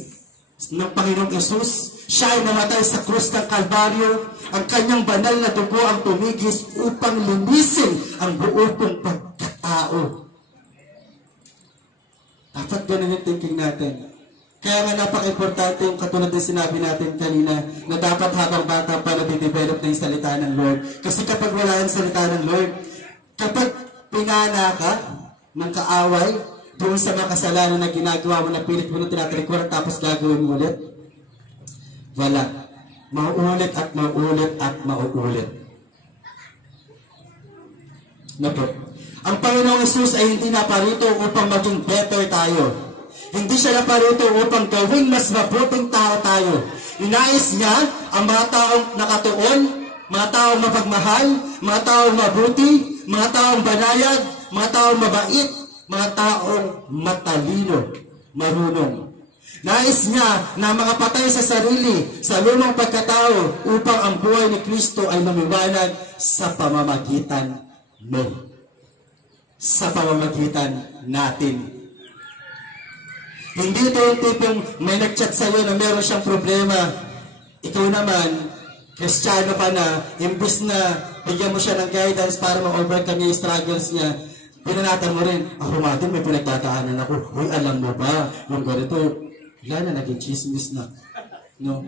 ng Panginoong Yesus. Siya ay namatay sa krus ng Kalbaryo. Ang kanyang banal na dugo ang tumigis upang linisin ang buo kong pagkatao. Dapat ganun yung thinking natin. Kaya nga napaka-importante yung katulad ng sinabi natin kanina na dapat habang bata pa nade-develop na yung salita ng Lord. Kasi kapag wala yung salita ng Lord, kapag pinana ka ng kaaway doon sa mga kasalanan na ginagawa mo na pilit mo na tinatalikuran tapos gagawin mo ulit, wala. Mauulit at mauulit at mauulit. No po. Ang Panginoong Hesus ay hindi naparito upang maging better tayo. Hindi siya naparito upang gawing mas mabuting tao tayo. Inais niya ang mga taong nakatuon, mga taong mapagmahal, mga taong mabuti, mga taong banayad, mga taong mabait, mga taong matalino, marunong. Nais niya na mga patay sa sarili, sa lumang pagkatao, upang ang buhay ni Kristo ay lumiwanag sa pamamagitan mo. Sa pamamagitan natin. Hindi ito yung tipong may nag-chat sa'yo na meron siyang problema. Ikaw naman, Kristiyano ka na, imbis na bigyan mo siya ng guidance para ma-overcome yung struggles niya, pinanatan mo rin, ako natin may pinagtataanan ako. Uy, alam mo ba, yung ganito, wala na, naging chismis na. No?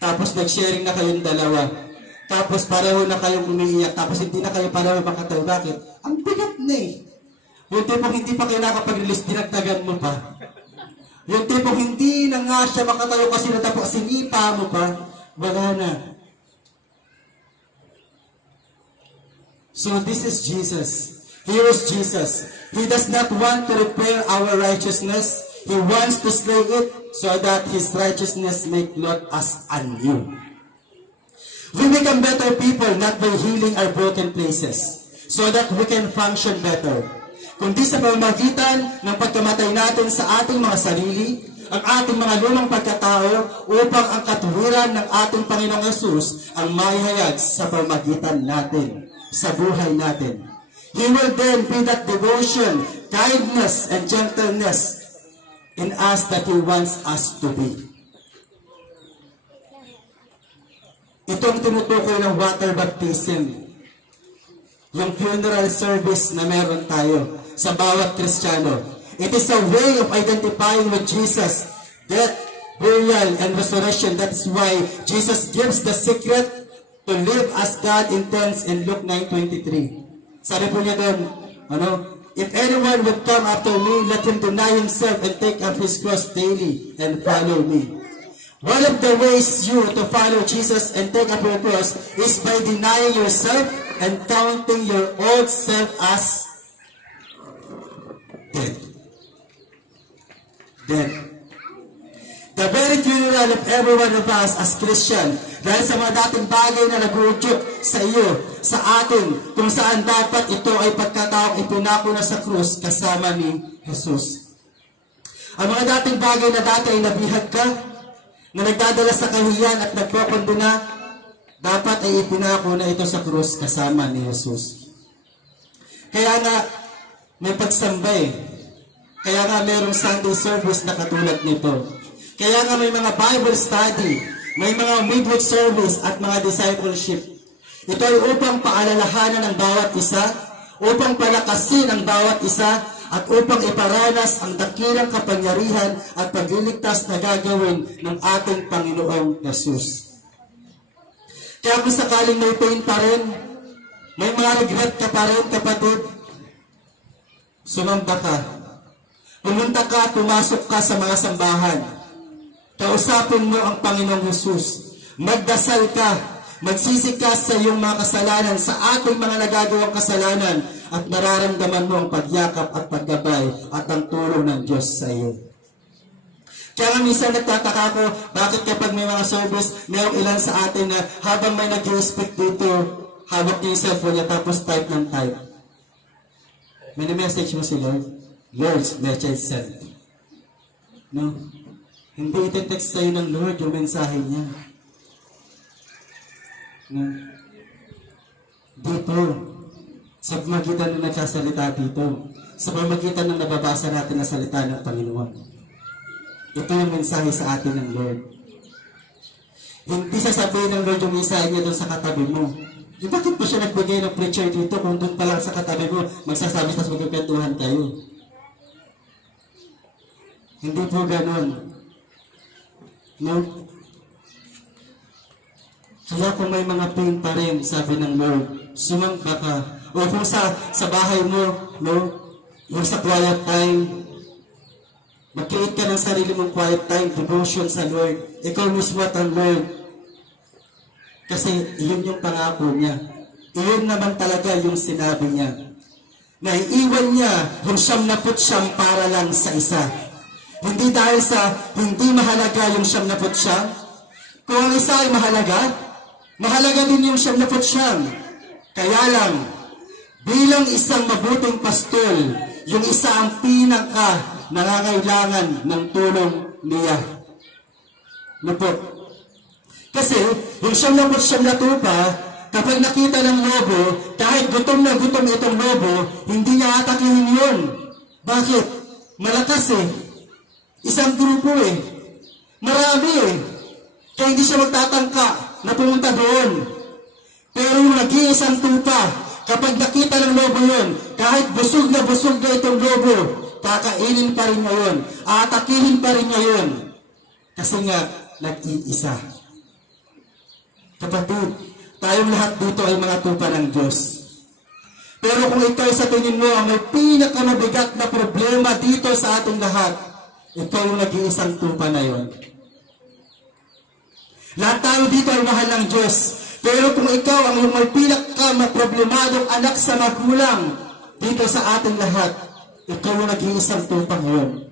Tapos nag-sharing na kayong dalawa. Tapos pareho na kayong umiiyak. Tapos hindi na kayo pareho makatayo. Bakit? Ang bigat na eh. Yung tipong hindi pa kayo nakapag-release, dinagdagan mo pa. Yung tipong hindi na nga siya makatayo kasi natapos, sinipa mo pa, wala na. So this is Jesus. Here is Jesus. He does not want to repair our righteousness. He wants to slay it so that His righteousness may clothe us anew. We become better people not by healing our broken places, so that we can function better. Kundi sa pamamagitan ng pagkamatay natin sa ating mga sarili, ang ating mga lumang pagkatao, upang ang katuwiran ng ating Panginoong Hesus ang maihayag sa pamamagitan natin, sa buhay natin. He will then be that devotion, kindness, and gentleness in us that He wants us to be. Itong tinutukoy ng water baptism, yung funeral service na meron tayo sa bawat Kristiyano. It is a way of identifying with Jesus, death, burial, and resurrection. That's why Jesus gives the secret to live as God intends in Luke 9:23. Sabi po niya doon, if anyone would come after me, let him deny himself and take up his cross daily and follow me. One of the ways you to follow Jesus and take up your cross is by denying yourself and counting your old self as dead. Dead. The very funeral of every one of us as Christian, dahil sa mga dating bagay na nag-uudyok sa iyo, sa atin, kung saan dapat ito ay pagkataong ipinako na sa krus kasama ni Jesus. Ang mga dating bagay na dati ay nabihag ka, na nagdadala sa kahiyan at nagpapanduna, dapat ay ipinako na ito sa krus kasama ni Jesus. Kaya nga, may pagsamba eh. Kaya nga mayroong Sunday service na katulad nito. Kaya nga may mga Bible study, may mga midweek service at mga discipleship. Ito ay upang paalalahanan ng bawat isa, upang palakasin ang bawat isa, at upang iparanas ang dakilang kapangyarihan at pagliligtas na gagawin ng ating Panginoong Jesus. Kaya kung sakaling may pain pa rin, may mga regret ka pa rin, kapatid, sumamba ka. Pumunta ka, pumasok ka sa mga sambahan. Kausapin mo ang Panginoong Jesus. Magdasal ka, magsisi ka sa iyong mga kasalanan, sa ating mga nagagawang kasalanan, at nararamdaman mo ang pagyakap at paggabay at ang tulong ng Diyos sa iyo. Kaya nga minsan nagtataka ko, bakit kapag may mga service, mayroong ilan sa atin na habang may nag-respect dito, hawak niya yung cellphone niya, tapos type ng type. May na-message mo si Lord? Lord's message sent. No? Hindi iti-text sa'yo ng Lord yung mensahe niya. No? Dito, sa pamagitan ng nagsasalita dito, sa pamagitan ng nababasa natin na salita ng Panginoon. Ito yung mensahe sa atin ng Lord. Hindi sasabihin ng Lord yung mensahe niya doon sa katabi mo. Bakit po siya nagbigay ng preacher dito kung doon pa lang sa katabi mo, magsasabi tapos magkakwentuhan kayo? Hindi po ganon. No? Kaya kung may mga pain pa rin, sabi ng Lord, sumamba ka. O kung sa bahay mo, no? Yung sa quiet time, mag-create ka ng sarili mong quiet time, devotion sa Lord. Ikaw mismo at ang Lord. Kasi yun yung pangako niya. Iyon naman talaga yung sinabi niya. Na iiwan niya yung 99 para lang sa isa. Hindi dahil sa hindi mahalaga yung 99. Kung ang isa ay mahalaga, mahalaga din yung 99. Kaya lang, bilang isang mabuting pastol, yung isa ang pinaka nangangailangan ng tulong niya. Ano po? Kasi, yung 99 na tupa, kapag nakita ng lobo, kahit gutom na gutom itong lobo, hindi niya atakihin yun. Bakit? Malakas eh. Isang grupo eh. Marami eh. Kaya hindi siya magtatangka na pumunta doon. Pero yung nag-iisang tupa, kapag nakita ng lobo yun, kahit busog na itong lobo, kakainin pa rin niya yun. Aatakihin pa rin niya yun. Kasi nga, nag-iisa. Kapatid, tayong lahat dito ay mga tupa ng Diyos. Pero kung ikaw sa tingin mo ang may pinakamabigat na problema dito sa ating lahat, ikaw yung nag-iisang tupa na yon. Lahat tayo dito ay mahal ng Diyos. Pero kung ikaw ang may pinakamaproblemadong anak sa magulang dito sa ating lahat, ikaw yung nag-iisang tupa ngayon.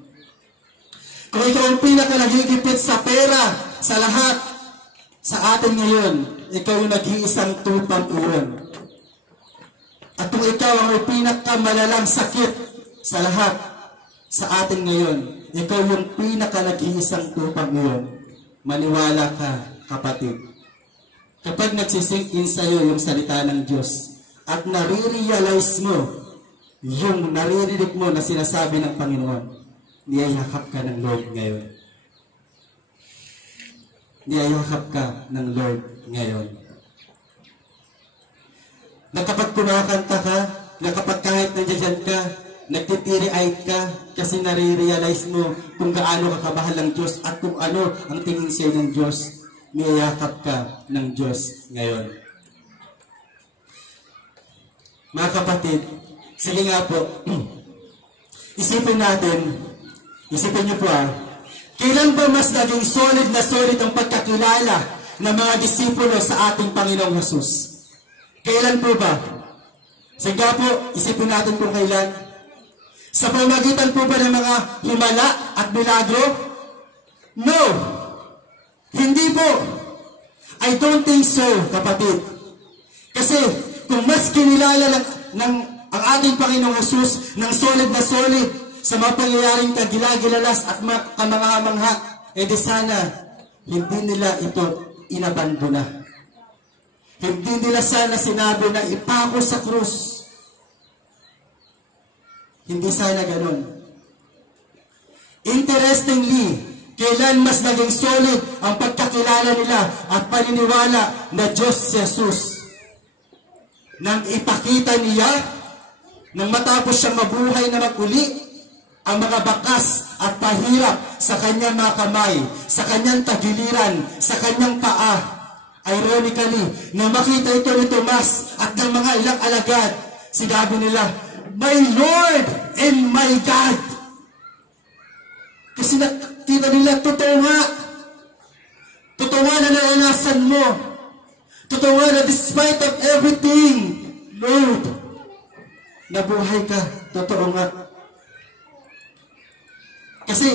Kung ikaw ang pinaka-nagigipit sa pera, sa lahat, sa atin ngayon, ikaw yung nag-iisang tupang iyon. At kung ikaw ang may pinakamalalang sakit sa lahat, sa atin ngayon, ikaw yung pinaka-nag-iisang tupang iyon. Maniwala ka, kapatid. Kapag nagsisink in sa'yo yung salita ng Diyos, at nare-realize mo, yung naririnig mo na sinasabi ng Panginoon, niyayakap ka ng Lord ngayon. Niyayakap ka ng Lord ngayon. Na kapag kumakanta ka, na kapag kahit nandiyan ka, nagtitiri-eyed ka, kasi nare-realize mo kung gaano ka kamahal ng Diyos at kung ano ang tingin sa'yo ng Diyos, niyayakap ka ng Diyos ngayon. Mga kapatid, sige nga po, isipin niyo po kailan ba mas naging solid ang pagkakilala ng mga disipulo sa ating Panginoong Jesus? Kailan po ba? Sige po, isipin natin kung kailan. Sa pamamagitan po ba ng mga himala at milagro? No! Hindi po. I don't think so, kapatid. Kasi kung mas kinilala ng ang ating Panginoong Jesus ng solid na solid sa mga pangyayaring kagilagilalas at kamangha-mangha, di sana hindi nila ito inabandona. Hindi nila sana sinabi na ipako sa krus. Hindi sana ganun. Interestingly, kailan mas naging solid ang pagkakilala nila at paniniwala na Diyos si Jesus? Nang ipakita niya, nang matapos siyang mabuhay na maguli, ang mga bakas at pahirap sa kanyang mga kamay, sa kanyang tagiliran, sa kanyang paa. Ironically, na makita ito ni Tomas at ng mga ilang alagad, sinabi nila, "My Lord and my God." Kasi nakita nila, totoo nga. Totoo nga na naranasan mo. Totoo nga na despite of everything, Lord, nabuhay ka. Totoo nga. Kasi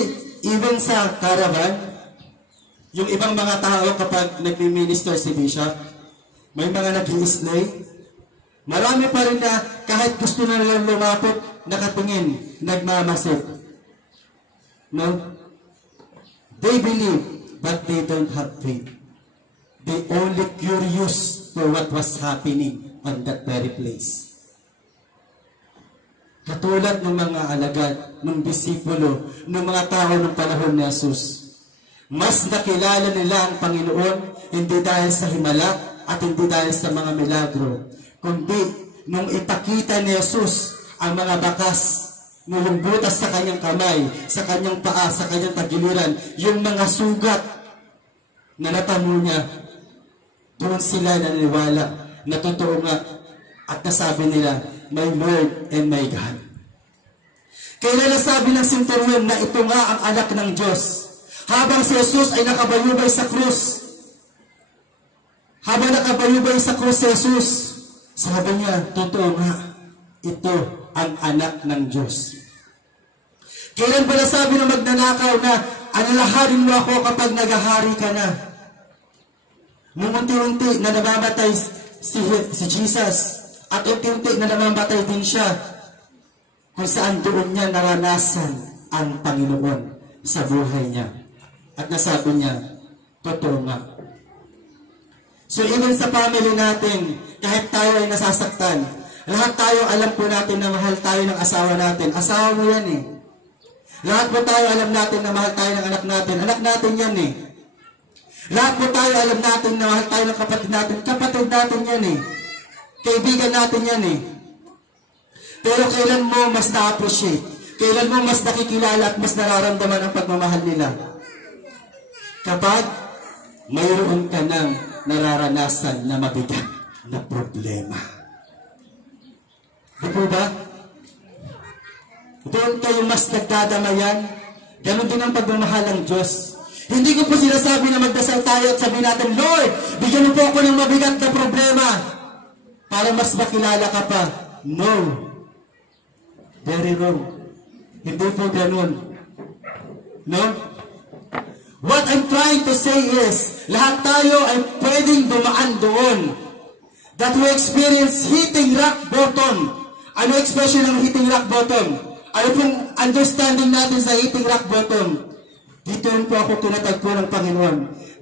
even sa caravan, yung ibang mga tao kapag nagmi-minister si Bishop, may mga nag-i-slay. Marami pa rin na kahit gusto na nilang lumapot, nakatingin, nagmamasid. No? They believe, but they don't have faith. They only curious for what was happening on that very place. Katulad ng mga alagad, ng disipulo, ng mga tao ng panahon ni Jesus. Mas nakilala nila ang Panginoon, hindi dahil sa himala at hindi dahil sa mga milagro, kundi nung ipakita ni Jesus ang mga bakas, nung butas sa kanyang kamay, sa kanyang paa, sa kanyang tagiliran, yung mga sugat na natamo niya, doon sila naniniwala na totoo nga at nasabi nila, my Lord and my God. Kaya nasabi ng centurion na ito nga ang anak ng Diyos. Habang si Jesus ay nakabayubay sa krus, habang nakabayubay sa krus si Jesus, sabi niya, totoo nga, ito ang anak ng Diyos. Kailan ba nasabi ng magnanakaw na alalahanin mo ako kapag nagahari ka na? Nung unti-unti na namamatay si Jesus at unti-unti na namamatay din siya kung saan doon niya naranasan ang Panginoon sa buhay niya. At nasabi niya, totoo nga. So even sa family natin, kahit tayo ay nasasaktan, lahat tayo alam po natin na mahal tayo ng asawa natin. Asawa mo yan eh. Lahat po tayo alam natin na mahal tayo ng anak natin. Anak natin yan eh. Lahat po tayo alam natin na mahal tayo ng kapatid natin. Kapatid natin yan eh. Kaibigan natin yan eh. Pero kailan mo mas na-appreciate? Kailan mo mas nakikilala at mas nararamdaman ang pagmamahal nila? Kapag mayroon ka ng nararanasan na mabigat na problema. Di po ba? Doon kayo mas nagdadamayan. Ganon din ang pagmamahal ng Diyos. Hindi ko po sinasabi na magdasal tayo at sabihin natin, Lord, bigyan mo po ako ng mabigat na problema para mas makilala ka pa. No. Very wrong. Hindi po ganon. No? What I'm trying to say is, lahat tayo ay pwedeng dumaan doon. That we experience hitting rock bottom. Ano expression ng hitting rock bottom? Ano pong understanding natin sa hitting rock bottom? Dito rin po ako tinatagpo ng Panginoon.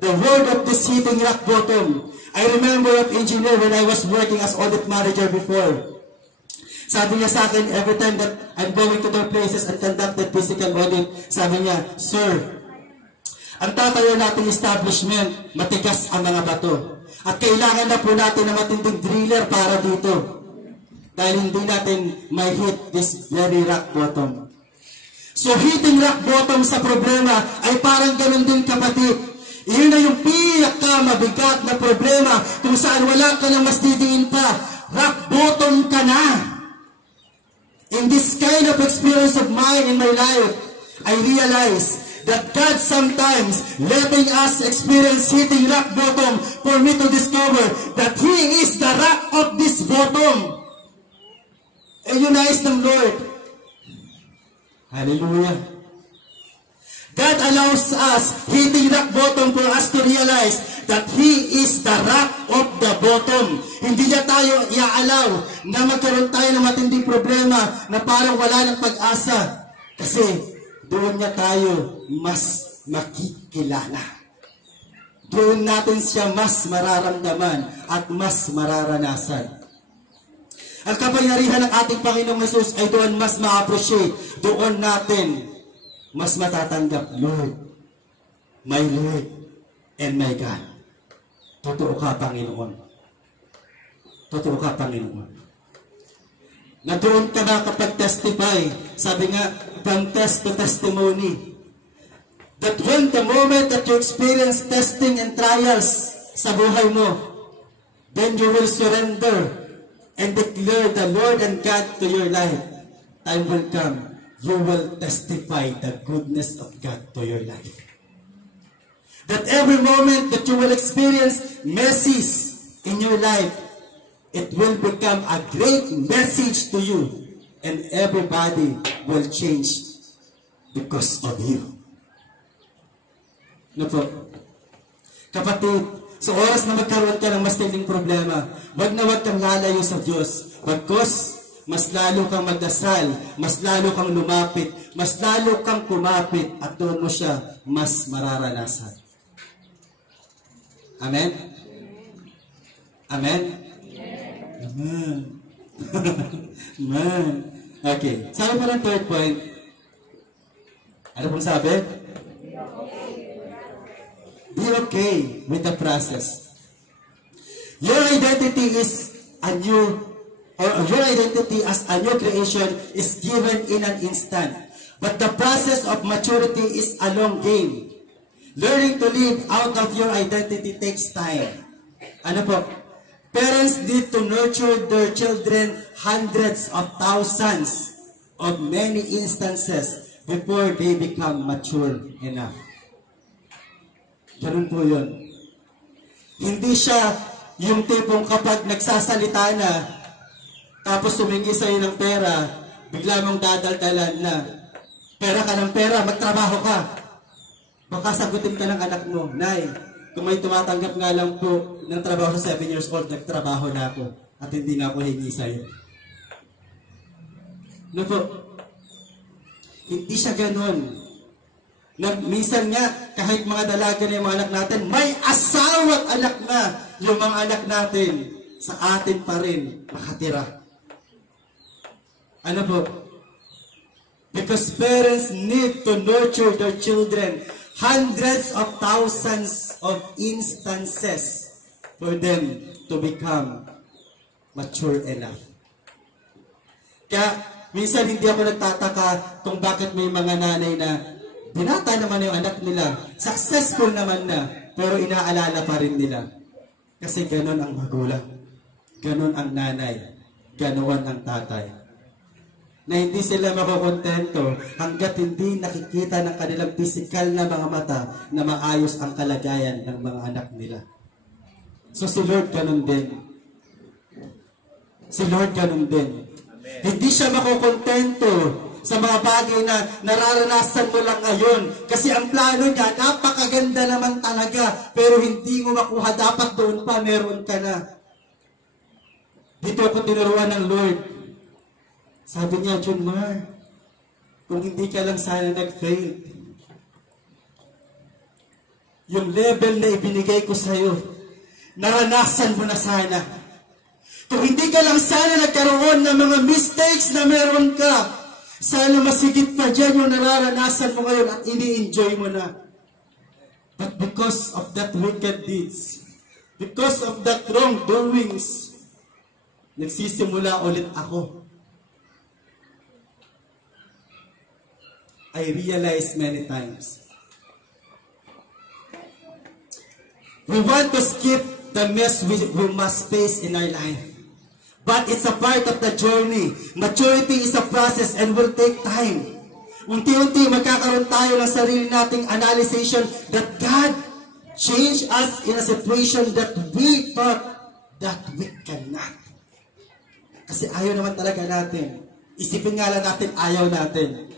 The word of this hitting rock bottom. I remember of engineer when I was working as audit manager before. Sabi niya sa akin, every time that I'm going to their places and conducted physical audit, sabi niya, Sir, ang tatayo nating establishment, matigas ang mga bato. At kailangan na po natin ng matinding driller para dito. Dahil hindi natin may hit this very rock bottom. So hitting rock bottom sa problema ay parang ganun din kapatid. Iyon na yung pinakamabigat na problema kung saan wala ka nang mas didiin pa. Rock bottom ka na. In this kind of experience of mine in my life, I realize that God sometimes letting us experience hitting rock bottom for me to discover that He is the rock of this bottom. And yun nais ng Lord. Hallelujah. God allows us hitting rock bottom for us to realize that He is the rock of the bottom. Hindi niya tayo i-allow na magkaroon tayo ng matinding problema na parang wala ng pag-asa. Kasi doon niya tayo mas makikilala. Doon natin siya mas mararamdaman at mas mararanasan. Ang kapangyarihan ng ating Panginoong Jesus ay doon mas ma-appreciate. Doon natin mas matatanggap, Lord, my Lord, and my God. Totoo ka, Panginoon. Totoo ka, Panginoon. Na doon ka na kapag testify, sabi nga, from test to testimony. That when the moment that you experience testing and trials sa buhay mo, then you will surrender and declare the Lord and God to your life. Time will come, you will testify the goodness of God to your life. That every moment that you will experience messes in your life, it will become a great message to you, and everybody will change because of you. No po? Kapatid, sa oras na magkaroon ka ng mas tinding problema, wag na wag kang lalayo sa Diyos. Bagkus, mas lalo kang magdasal, mas lalo kang lumapit, mas lalo kang kumapit, at doon mo siya mas mararanasan. Amen? Amen? Amen. Amen. Okay. Sabi pa ng third point. Ano pong sabi? Be okay with the process. Your identity is a new, or your identity as a new creation is given in an instant. But the process of maturity is a long game. Learning to live out of your identity takes time. Ano po? Parents need to nurture their children hundreds of thousands of many instances before they become mature enough. Ganun po yun. Hindi siya yung tipong kapag nagsasalita na, tapos sumingi sa'yo ng pera, bigla mong dadaldalan na, pera ka ng pera, magtrabaho ka. Baka sagutin ka ng anak mo, Nay, kung may tumatanggap nga lang po ng trabaho sa 7 years old, nagtrabaho na ako at hindi na ako hingi sa'yo. No po? Hindi siya ganun. Minsan nga, kahit mga dalaga na yung mga anak natin, may asawa at anak na yung mga anak natin, sa atin pa rin nakatira. Ano po? Because parents need to nurture their children hundreds of thousands of instances for them to become mature enough. Kaya, minsan hindi ako nagtataka kung bakit may mga nanay na binata naman yung anak nila, successful naman na, pero inaalala pa rin nila. Kasi ganon ang magulang, ganon ang nanay, ganon ang tatay. Na hindi sila makukontento hanggat hindi nakikita ng kanilang physical na mga mata na maayos ang kalagayan ng mga anak nila. So si Lord ganon din. Si Lord ganon din. Amen. Hindi siya makukontento sa mga bagay na nararanasan mo lang ngayon. Kasi ang plano niya, napakaganda naman talaga. Pero hindi mo makuha, dapat doon pa, meron ka na. Dito ako tinuruan ng Lord. Sabi niya, John Mar, kung hindi ka lang sana nag-fail, yung level na ibinigay ko sa'yo, naranasan mo na sana. Kung hindi ka lang sana nagkaroon ng mga mistakes na meron ka, sana masigit pa dyan yung nararanasan mo ngayon at ini-enjoy mo na. But because of that wicked deeds, because of that wrongdoings, nagsisimula ulit ako. I realized many times. We want to skip the mess we must face in our life. But it's a part of the journey. Maturity is a process and will take time. Unti-unti magkakaroon tayo ng sarili nating analyzation that God changed us in a situation that we thought that we cannot. Kasi ayaw naman talaga natin. Isipin nga lang natin, ayaw natin.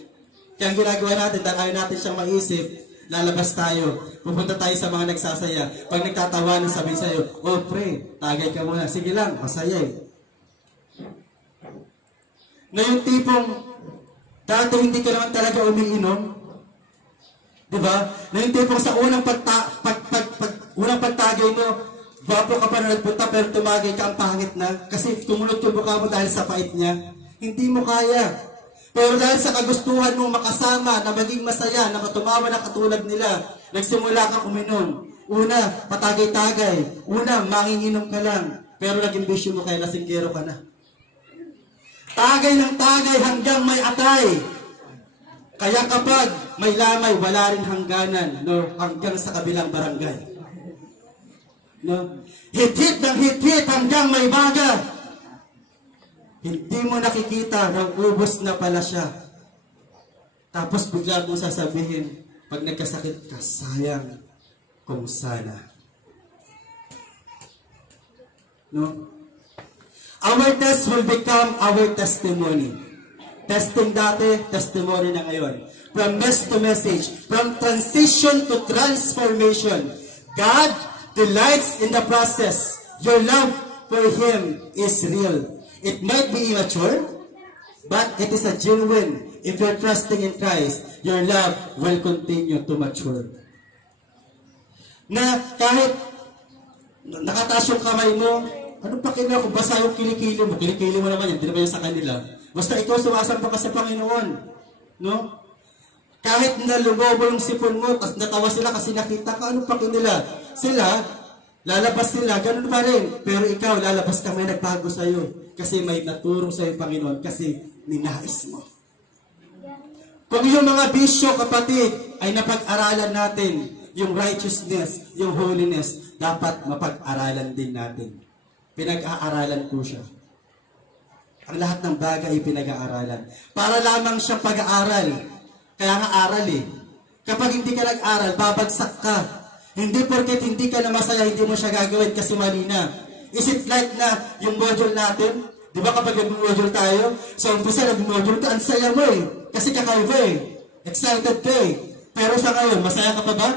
Kaya ang ginagawa natin, dahil ayaw natin siyang maisip, lalabas tayo, pupunta tayo sa mga nagsasaya. Pag nagtatawanan, sabihin sa'yo, oh pre, tagay ka muna. Sige lang, masaya eh. Na yung tipong, dati hindi ka naman talaga umiinom. Diba? Na yung tipong sa unang pagtagay mo, gwapo ka pa na nagpunta pero tumagay ka, ang pangit na. Kasi tumulot yung mukha mo dahil sa pait niya. Hindi mo kaya. Pero dahil sa kagustuhan mong makasama, na maging masaya, na matumawa na katulad nila, nagsimula kang uminom. Una, patagay-tagay. Una, manginginom ka lang. Pero naging bisyo mo kaya lasinggero ka na. Tagay ng tagay hanggang may atay. Kaya kapag may lamay, wala rin hangganan, no? Hanggang sa kabilang barangay. No? Hit-hit ng hit-hit hanggang may baga. Hindi mo nakikita na ubos na pala siya. Tapos bigla mo sasabihin, pag nagkasakit ka, sayang kung sana. No? Our test will become our testimony. Testing dati, testimony na ngayon. From mess to message, from transition to transformation. God delights in the process. Your love for Him is real. It might be immature, but it is a genuine. If you're trusting in Christ, your love will continue to mature. Na kahit nakataas yung kamay mo, ano pa kailangan kung basa yung kilikili mo? Kilikili mo naman yan, hindi naman yan sa kanila. Basta ikaw sumasamba ka sa Panginoon. No? Kahit na lumobo yung sipon mo, tapos natawa sila kasi nakita ka, ano pa kanila? Sila, lalabas sila, ganun pa rin. Pero ikaw, lalabas ka, may nagbago sa'yo. Kasi may naturong sa'yo, Panginoon, kasi ninais mo. Kung yung mga bisyo, kapatid, ay napag-aralan natin, yung righteousness, yung holiness, dapat mapag-aralan din natin. Pinag-aaralan po siya. Ang lahat ng bagay ay pinag-aaralan. Para lamang siyang pag-aaral. Kaya nga aral eh. Kapag hindi ka nag-aral, babagsak ka. Hindi porket hindi ka na masaya, hindi mo siya gagawin kasi mali na. Is it like na yung module natin? Di ba kapag nag-module tayo, sa umpisa nag-module ka, ang saya mo eh. Kasi kakaiba eh. Excited ka eh. Pero sa ngayon, masaya ka pa ba?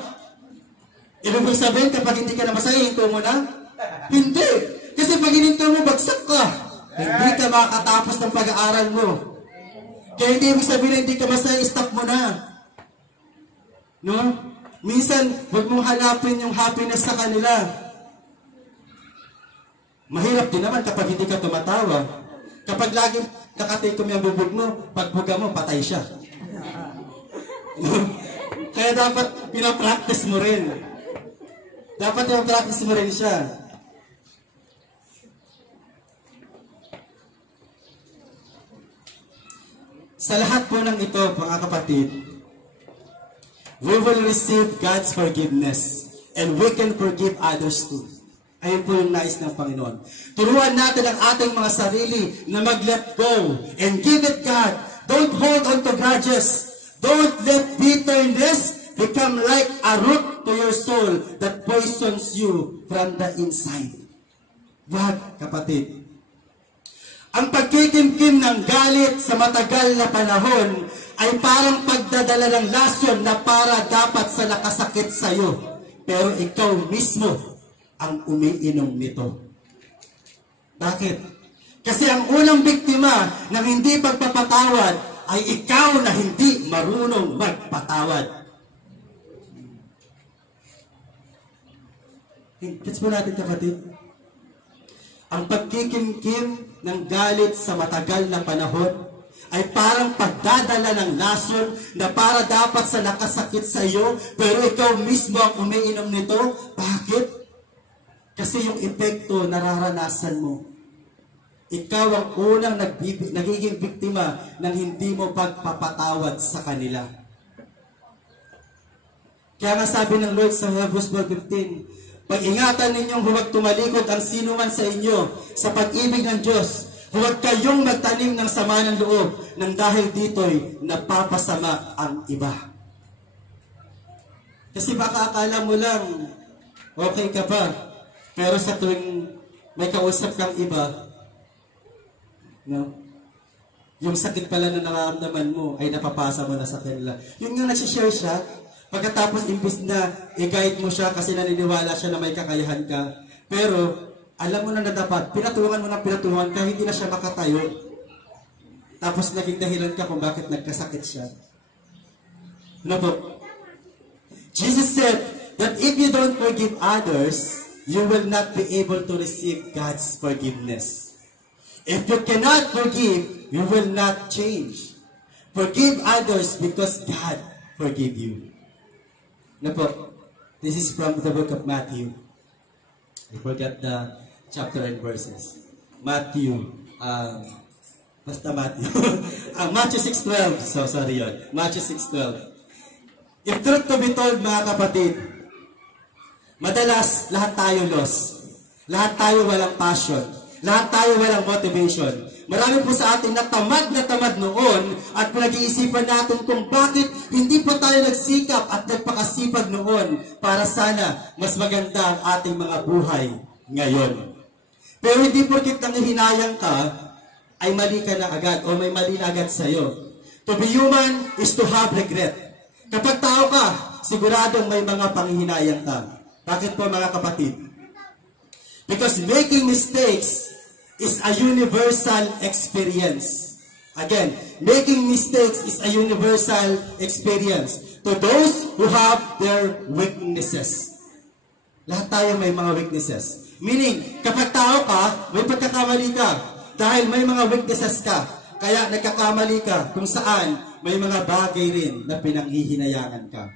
Ibig sabihin, kapag hindi ka na masaya, hinto mo na? Hindi! Kasi pag hininto mo, bagsak ka. Hindi ka makakatapos ng pag-aaral mo. Kaya hindi ibig sabihin na hindi ka masaya, stop mo na. No? Minsan, huwag mong hanapin yung happiness sa kanila. Mahirap din naman kapag hindi ka tumatawa. Kapag laging nakatikom yung bubog mo, pagbuga mo, patay siya. Kaya dapat pinapractice mo rin. Dapat pinapractice mo rin siya. Sa lahat po ng ito, mga kapatid, we will receive God's forgiveness and we can forgive others too. Ayun po yung nais ng Panginoon. Turuan natin ang ating mga sarili na mag-let go and give it God. Don't hold on to grudges. Don't let bitterness become like a root to your soul that poisons you from the inside. Wag, kapatid. Ang pagkikimkim ng galit sa matagal na panahon ay parang pagdadala ng lasyon na para dapat sa nakasakit sa iyo. Pero ikaw mismo ang umiinom nito. Bakit? Kasi ang unang biktima ng hindi pagpapatawad ay ikaw na hindi marunong magpatawad. Gets mo natin, kapatid? Ang pagkikimkim ng galit sa matagal na panahon ay parang pagdadala ng lason na para dapat sa nakasakit sa iyo, pero ikaw mismo ang umiinom nito. Bakit? Kasi yung epekto nararanasan mo. Ikaw ang unang nagiging biktima ng hindi mo pagpapatawad sa kanila. Kaya nga sabi ng Lord sa Hebrews 12:15, pag-ingatan ninyong huwag tumalikod ang sino man sa inyo sa pag-ibig ng Diyos. Huwag kayong magtanim ng sama ng loob nang dahil dito'y napapasama ang iba. Kasi baka akala mo lang, okay ka pa. Pero sa tuwing may kausap kang iba, no? Yung sakit pala na nararamdaman mo ay napapasa mo na sa kanila. Yung nga nagsishare siya, pagkatapos imbis na i-guide mo siya kasi naniniwala siya na may kakayahan ka, pero alam mo na dapat, pinatuungan mo na pinatuungan ka, hindi na siya makatayo. Tapos naging dahilan ka kung bakit nagkasakit siya. Ano po? Jesus said that if you don't forgive others, you will not be able to receive God's forgiveness. If you cannot forgive, you will not change. Forgive others because God forgive you. Ano po? This is from the book of Matthew. I forgot the chapter and verses. Matthew. Basta Matthew. Matthew 6:12. So, sorry yun. Matthew 6:12. If truth to be told, mga kapatid, madalas, lahat tayo lost. Lahat tayo walang passion. Lahat tayo walang motivation. Marami po sa atin na tamad noon at pinag-iisipan natin kung bakit hindi pa tayo nagsikap at nagpakasipag noon para sana mas maganda ang ating mga buhay ngayon. Pero hindi porkit nanghihinayang ka, ay mali ka na agad o may mali na agad sa'yo. To be human is to have regret. Kapag tao ka, siguradong may mga panghihinayang ka. Bakit po, mga kapatid? Because making mistakes is a universal experience. Again, making mistakes is a universal experience to those who have their weaknesses. Lahat tayo may mga weaknesses. Meaning, kapag tao ka, may pagkakamali ka. Dahil may mga weaknesses ka. Kaya nagkakamali ka kung saan may mga bagay rin na pinanghihinayangan ka.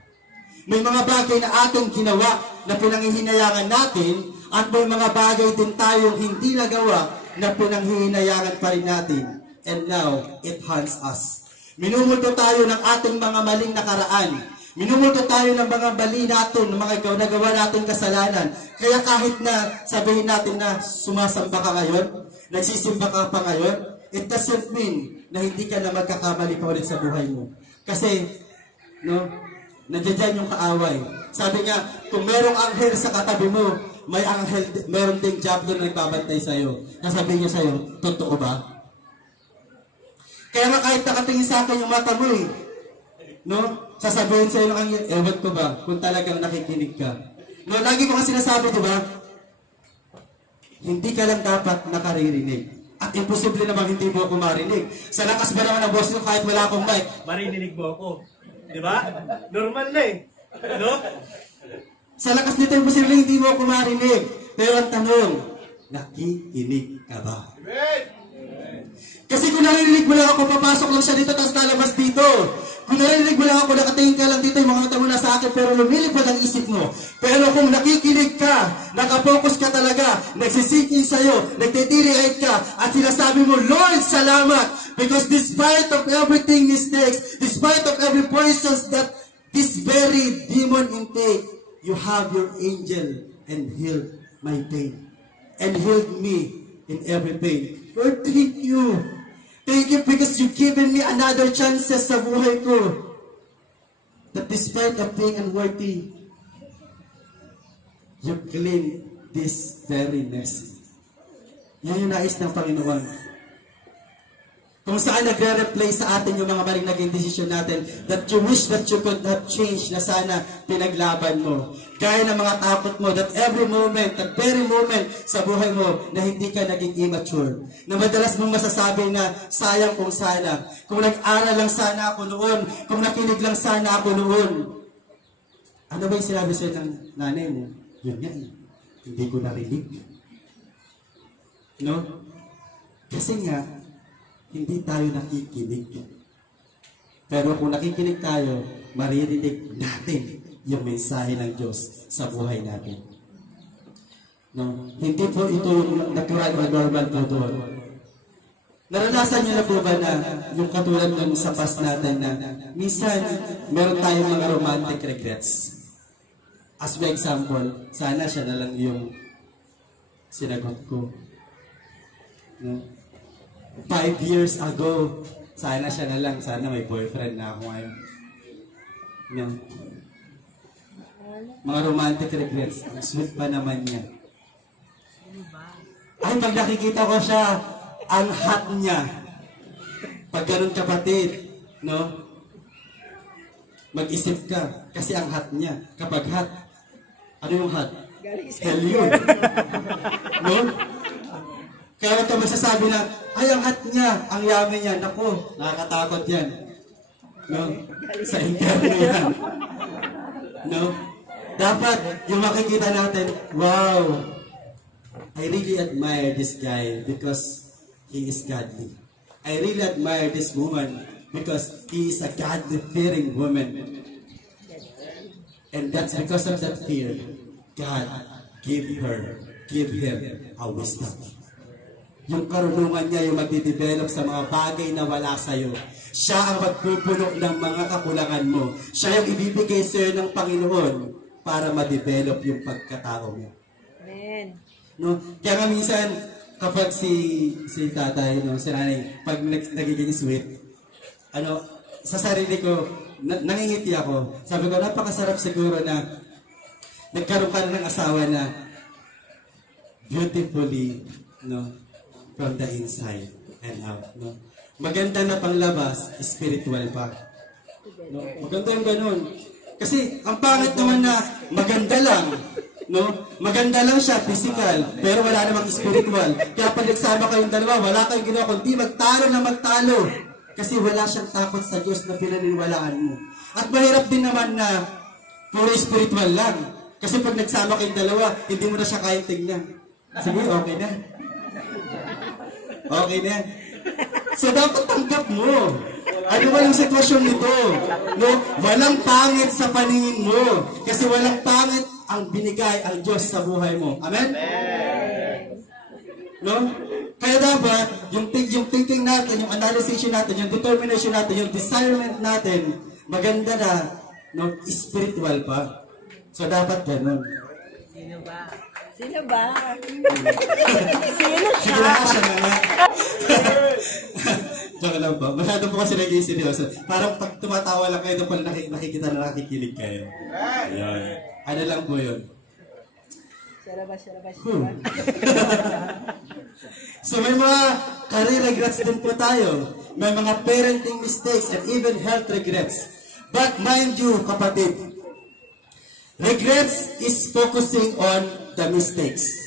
May mga bagay na ating ginawa na pinanghihinayangan natin at may mga bagay din tayong hindi nagawa na pinanghihinayangan pa rin natin. And now, it haunts us. Minumulto tayo ng ating mga maling nakaraan. Minumulto tayo ng mga mali natin, ng mga nagawa natin kasalanan. Kaya kahit na sabihin natin na sumasamba ka ngayon, nagsisimba ka pa ngayon, it doesn't mean na hindi ka na magkakamali pa ulit sa buhay mo. Kasi, no, nandiyan yung kaaway. Sabi nga, kung merong anghel sa katabi mo, may anghel, meron ding diablo na nagbabantay sa'yo. Nasabihin niya sa'yo, totoo ba? Kaya nga kahit nakatingin sa akin yung mata mo eh, no? Sasabihin sa'yo ng anghel, ewan ko ba, kung talagang nakikinig ka. No, lagi ko nga sinasabi, di ba? Hindi ka lang dapat nakaririnig. At imposible namang hindi mo ako marinig. Sa lakas ba naman ang boss ko kahit wala akong mic? Marinig mo ako. Di ba? Normal na eh. No? Sa lakas nito, imposible hindi mo ako marinig. Pero ang tanong, nakikinig ka ba? Kasi kung narinig mo lang ako, papasok lang siya dito, tapos lalabas dito. Kung narinig mo lang ako, nakatingin ka lang dito, yung mga tanong na sa akin, pero lumilipad ang isip mo. Pero kung nakikinig ka, nakapokus ka talaga, nagsisikin sa'yo, nagtitiri-eyed ka, at sinasabi mo, Lord, salamat! Because despite of everything mistakes, despite of every poisons that this very demon intake, you have your angel and healed my pain. And healed me in every pain. Lord, thank you. Thank you because you've given me another chances sa buhay ko. That despite of being unworthy, you clean this very messy. Yan yung nais ng Panginoon. Kung saan nagre-replay sa atin yung mga maling naging desisyon natin, that you wish that you could have changed, na sana pinaglaban mo. Gaya ng mga takot mo, that every moment, that very moment sa buhay mo, na hindi ka naging immature. Na madalas mong masasabi na, sayang kung sana. Kung nag-aral lang sana ako noon, kung nakinig lang sana ako noon. Ano ba yung sinabi sa'yo ng nanay mo? Yun nga, hindi ko narinig. No? Kasi nga, hindi tayo nakikinig. Pero kung nakikinig tayo, maririnig natin yung mensahe ng Diyos sa buhay natin. No? Hindi po ito yung natural o normal po doon. Naranasan niyo na po ba na yung katulad nun sa past natin na minsan meron tayong mga romantic regrets? As by example, sana siya na lang yung sinagot ko. No? 5 years ago, sana siya na lang, sana may boyfriend na ako ngayon. No? Mga romantic regrets, ang sweet pa naman niya. Ay, pag nakikita ko siya, ang hot niya. Pag ganun kapatid, no? Mag-isip ka, kasi ang hot niya. Kapag hot, ano yung hot? Hell yun. No? Kaya huwag ka magsasabi na, ay, ang hot niya, ang yummy niya. Naku, nakakatakot yan. No? Sa interno yan. No? Dapat, yung makikita natin, wow, I really admire this guy because he is godly. I really admire this woman because he is a God-fearing woman. And that's because of that fear, God give him a wisdom. Yung karunungan niya yung magde-develop sa mga bagay na wala sa'yo. Siya ang magpupuno ng mga kakulangan mo. Siya yung ibibigay sa'yo ng Panginoon para ma-develop yung pagkatao mo. Amen. No? Kaya nga minsan, kapag si tatay, no, si nanay, pag nagiging sweet, sa sarili ko, nangingiti ako. Sabi ko, napakasarap siguro na nagkaroon ka na ng asawa na beautifully, no, from the inside and out, no? Maganda na panglabas, spiritual pa. No? Maganda yung ganun. Kasi, ang pangit naman na maganda lang, no? Maganda lang siya, physical, pero wala namang spiritual. Kaya pag nagsama kayong dalawa, wala kayong ginawa, kundi magtalo na magtalo. Kasi wala siyang takot sa Diyos na pinaniniwalaan mo. At mahirap din naman na puro spiritual lang. Kasi pag nagsama kayong dalawa, hindi mo na siya kayang tignan. Sige, okay na. Okay na. So, dapat tanggap mo. Ano ba yung sitwasyon nito? No? Walang pangit sa paningin mo. Kasi walang pangit ang binigay ang Diyos sa buhay mo. Amen? No? Kaya dapat, yung thinking natin, yung analysis natin, yung determination natin, yung desirement natin, maganda na No, spiritual pa. So, dapat ganun. Sino ba? Sino ba? Siguro siya na nga. Joke lang po. Masyado po kasi naging seryoso. Parang pag tumatawa lang kayo, doon pala nakikita na nakikinig kayo. Ayan. Ano lang po yun. Syarabas. So may mga career regrets din po tayo. May mga parenting mistakes and even health regrets. But mind you, kapatid, regrets is focusing on the mistakes.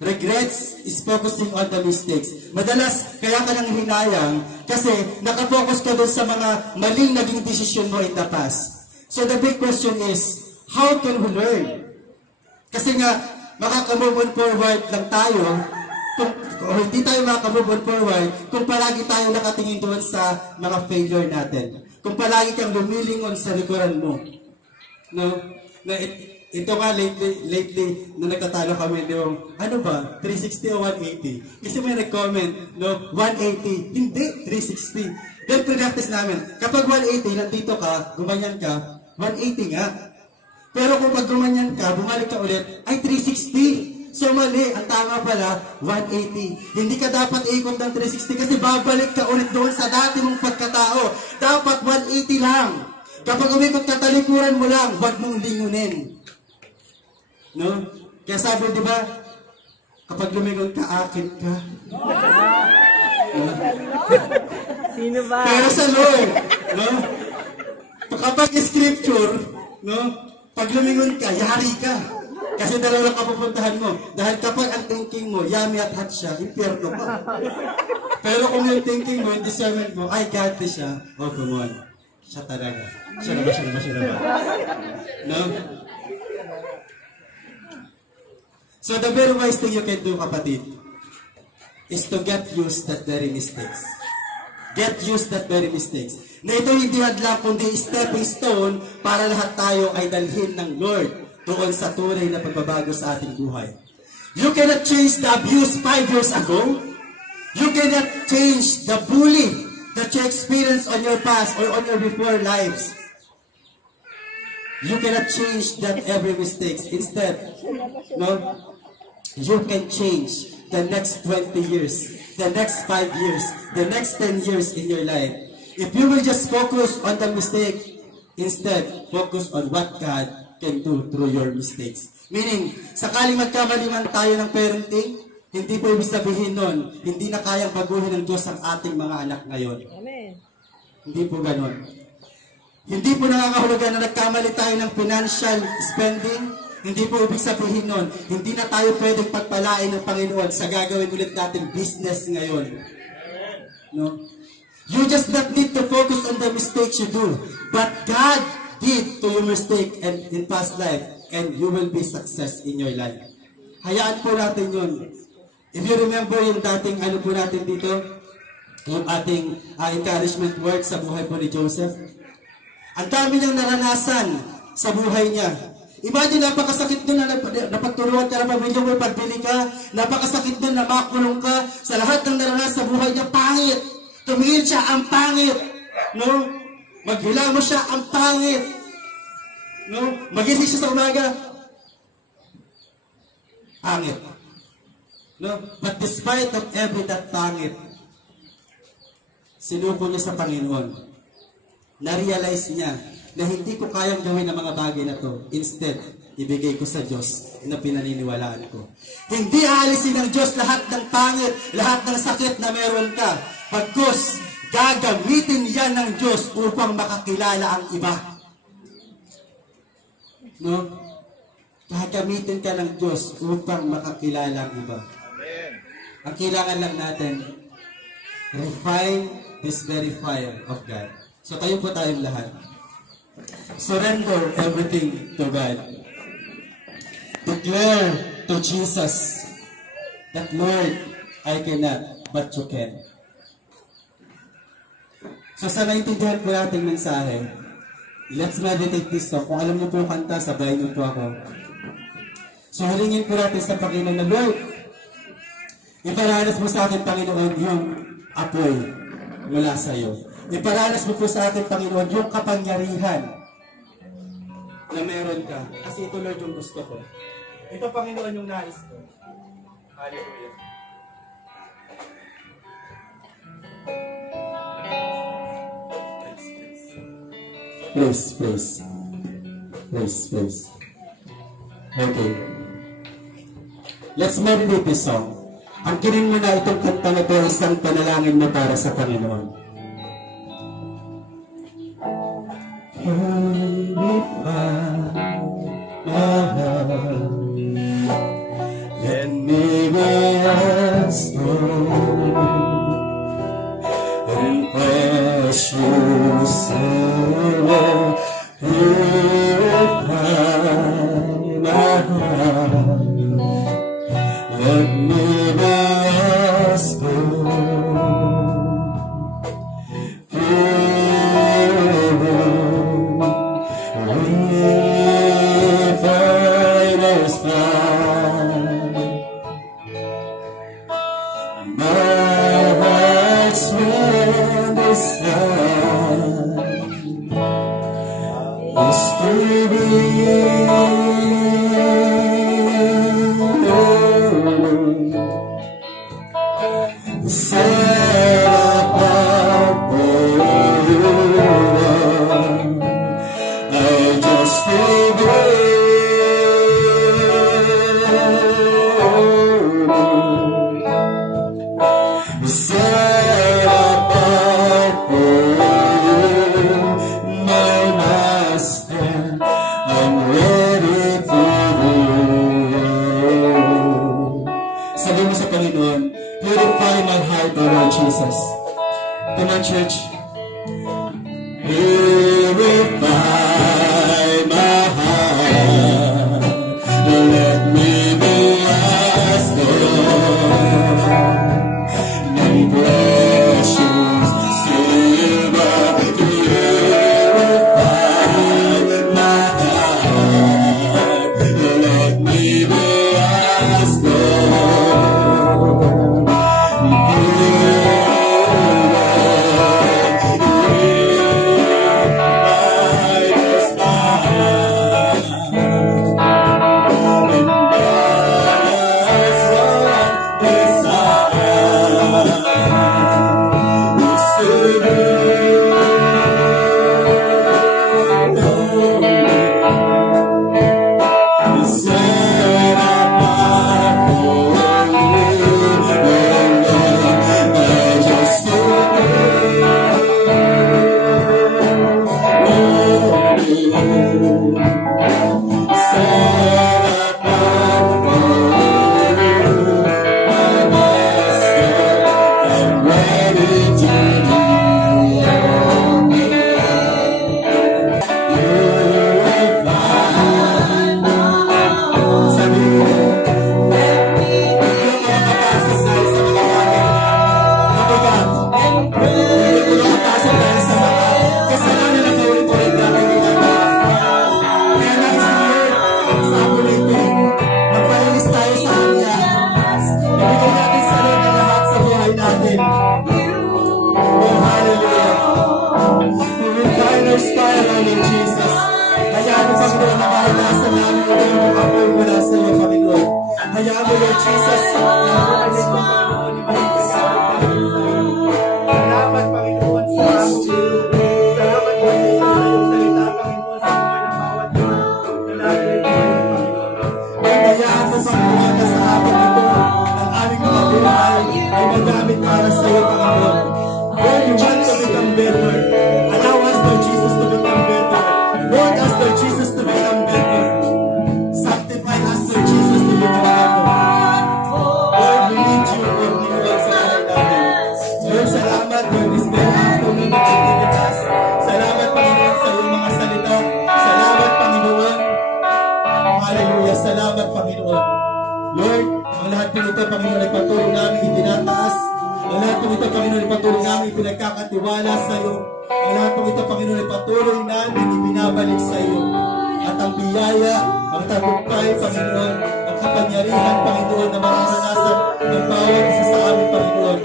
Regrets is focusing on the mistakes. Madalas, kaya ka nang hinayang kasi nakafocus ka doon sa mga maling naging desisyon mo in the past. So the big question is, how can we learn? Kasi nga, makaka-move on forward lang tayo, o hindi tayo makaka-move on forward kung palagi tayo nakatingin doon sa mga failure natin. Kung palagi kang lumilingon sa likuran mo. No? Ito nga, lately, nung nagtatalo kami, di ba, ano ba, 360 o 180? Kasi may nag-comment, no, 180, hindi, 360. Then, pre-practice namin, kapag 180, nandito ka, gumanyan ka, 180 nga. Pero kung pag gumanyan ka, bumalik ka ulit, ay 360. So, mali, ang tama pala, 180. Hindi ka dapat ikot ng 360 kasi babalik ka ulit doon sa dati mong pagkatao. Dapat 180 lang. Kapag umikot ka, talikuran mo lang, huwag mong lingunin. No? Kaya sabi, di ba, kapag lumingon ka, akit ka. Sino ba? Pero sa Lord, no? Kapag scripture, no? Pag lumingon ka, yari ka. Kasi dalawa ka pupuntahan mo. Dahil kapag ang thinking mo, yummy at hot siya, impyerno ka. Pero kung yung thinking mo, yung discernment mo, ay, God siya, oh, come on. Siya talaga. Siya na ba? No? So the very wise thing you can do, kapatid, is to get used that very mistakes. Get used that very mistakes. Na ito hindi hadlang kundi stepping stone para lahat tayo ay dalhin ng Lord doon sa tunay na pagbabago sa ating buhay. You cannot change the abuse 5 years ago. You cannot change the bully that you experienced on your past or on your before lives. You cannot change that every mistakes. Instead, no, you can change the next 20 years, the next 5 years, the next 10 years in your life. If you will just focus on the mistake, instead, focus on what God can do through your mistakes. Meaning, sakaling magkamali man tayo ng parenting, hindi po ibig sabihin nun, hindi na kayang baguhin ng Diyos ang ating mga anak ngayon. Amen. Hindi po ganon. Hindi po nangangahulugan na nagkamali tayo ng financial spending. Hindi po ibig sabihin nun, hindi na tayo pwedeng pagpalain ng Panginoon sa gagawin ulit natin business ngayon. No? You just not need to focus on the mistakes you do. But God did to your mistake and in past life, and you will be success in your life. Hayaan po natin yun. If you remember yung dating ano po natin dito, yung ating encouragement word sa buhay po ni Joseph. Ang dami niyang naranasan sa buhay niya. Imagine, napakasakit doon na napagturuan ka ng pamilya mo, pagbili ka. Napakasakit doon na makulong ka. Sa lahat ng naranasan sa buhay niya, pangit. Tumingin siya, ang pangit. No? Maghila mo siya, ang pangit. No? Magising siya sa umaga, pangit. No? But despite of every that pangit, sinuko niya sa Panginoon. Na-realize niya na hindi ko kayang gawin ang mga bagay na to. Instead, ibigay ko sa Diyos na pinaniniwalaan ko. Hindi aalisin ng Diyos lahat ng pangit, lahat ng sakit na meron ka. Pagkus, gagamitin yan ng Diyos upang makakilala ang iba. No? Gagamitin ka ng Diyos upang makakilala ang iba. Amen. Ang kailangan lang natin, refine this very fire of God. So tayo po tayong lahat. Surrender everything to God. Declare to Jesus that, Lord, I cannot, but you can. So sa naintindihan po nating mensahe, let's meditate this song. Kung alam niyo po kanta, sabayin niyo po ako. So halingin po natin sa Panginoon na, Lord, iparanas mo sa akin, Panginoon, yung apoy mula sa iyo. Iparanas mo po sa atin, Panginoon, yung kapangyarihan na meron ka. Kasi ito, Lord, yung gusto ko. Ito, Panginoon, yung nais ko. Hallelujah. Please. Okay. Let's meditate this song. Angkinin mo na itong kanta na ito, isang panalangin mo para sa Panginoon. Purify my heart. Let me be as gold and precious silver. Purify my heart. Let me be as gold. Refiner's fire. My heart's wind is to be set apart for you. I just set apart for you, my Master. I'm ready to do. Sabi mo sa Panginoon, purify my heart, O Lord Jesus. Come on, church. Purify my heart. Let me be as gold and precious silver. Purify my heart. Let me be as gold. Hayaan mo, Lord Jesus, salamat, Panginoon, sa amo. Salamat, Panginoon, sa iyong salita, Panginoon, sa buhay ng bawat lalaki, Panginoon. Hayaan mo, Panginoon, na sa amin ito, ang aming mga buhay ay magamit para sa iyo, Panginoon. Lord, you want to become better. Allow us, Lord Jesus, to become better. Lord us, Lord Jesus, to become better. Sanctify us, Lord Jesus, to become better. Lord, we need you, Lord, we need sa buhay namin. Lord, salamat, Lord, this very afternoon that you give us. Salamat, Panginoon, sa iyong mga salita. Salamat, Panginoon. Hallelujah. Salamat, Panginoon. Lord, ang lahat po ito, Panginoon, ay patuloy namin itinataas. Ang lahat po ito, Panginoon, ay patuloy namin ipinagkakatiwala sa iyo. Ang lahat po ito, Panginoon, ay patuloy namin ibinabalik sa iyo. At ang biyaya, ang tagumpay, Panginoon, ang kapangyarihan, Panginoon, na mararanasan ng bawat isa sa amin, Panginoon,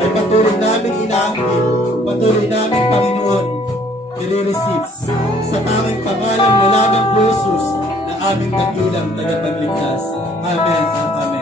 ay patuloy namin inaangkin, patuloy namin, Panginoon, i-receive sa tanging pangalan mo lamang, Jesus, na aming dakilang tagapagligtas. Amen. Amen.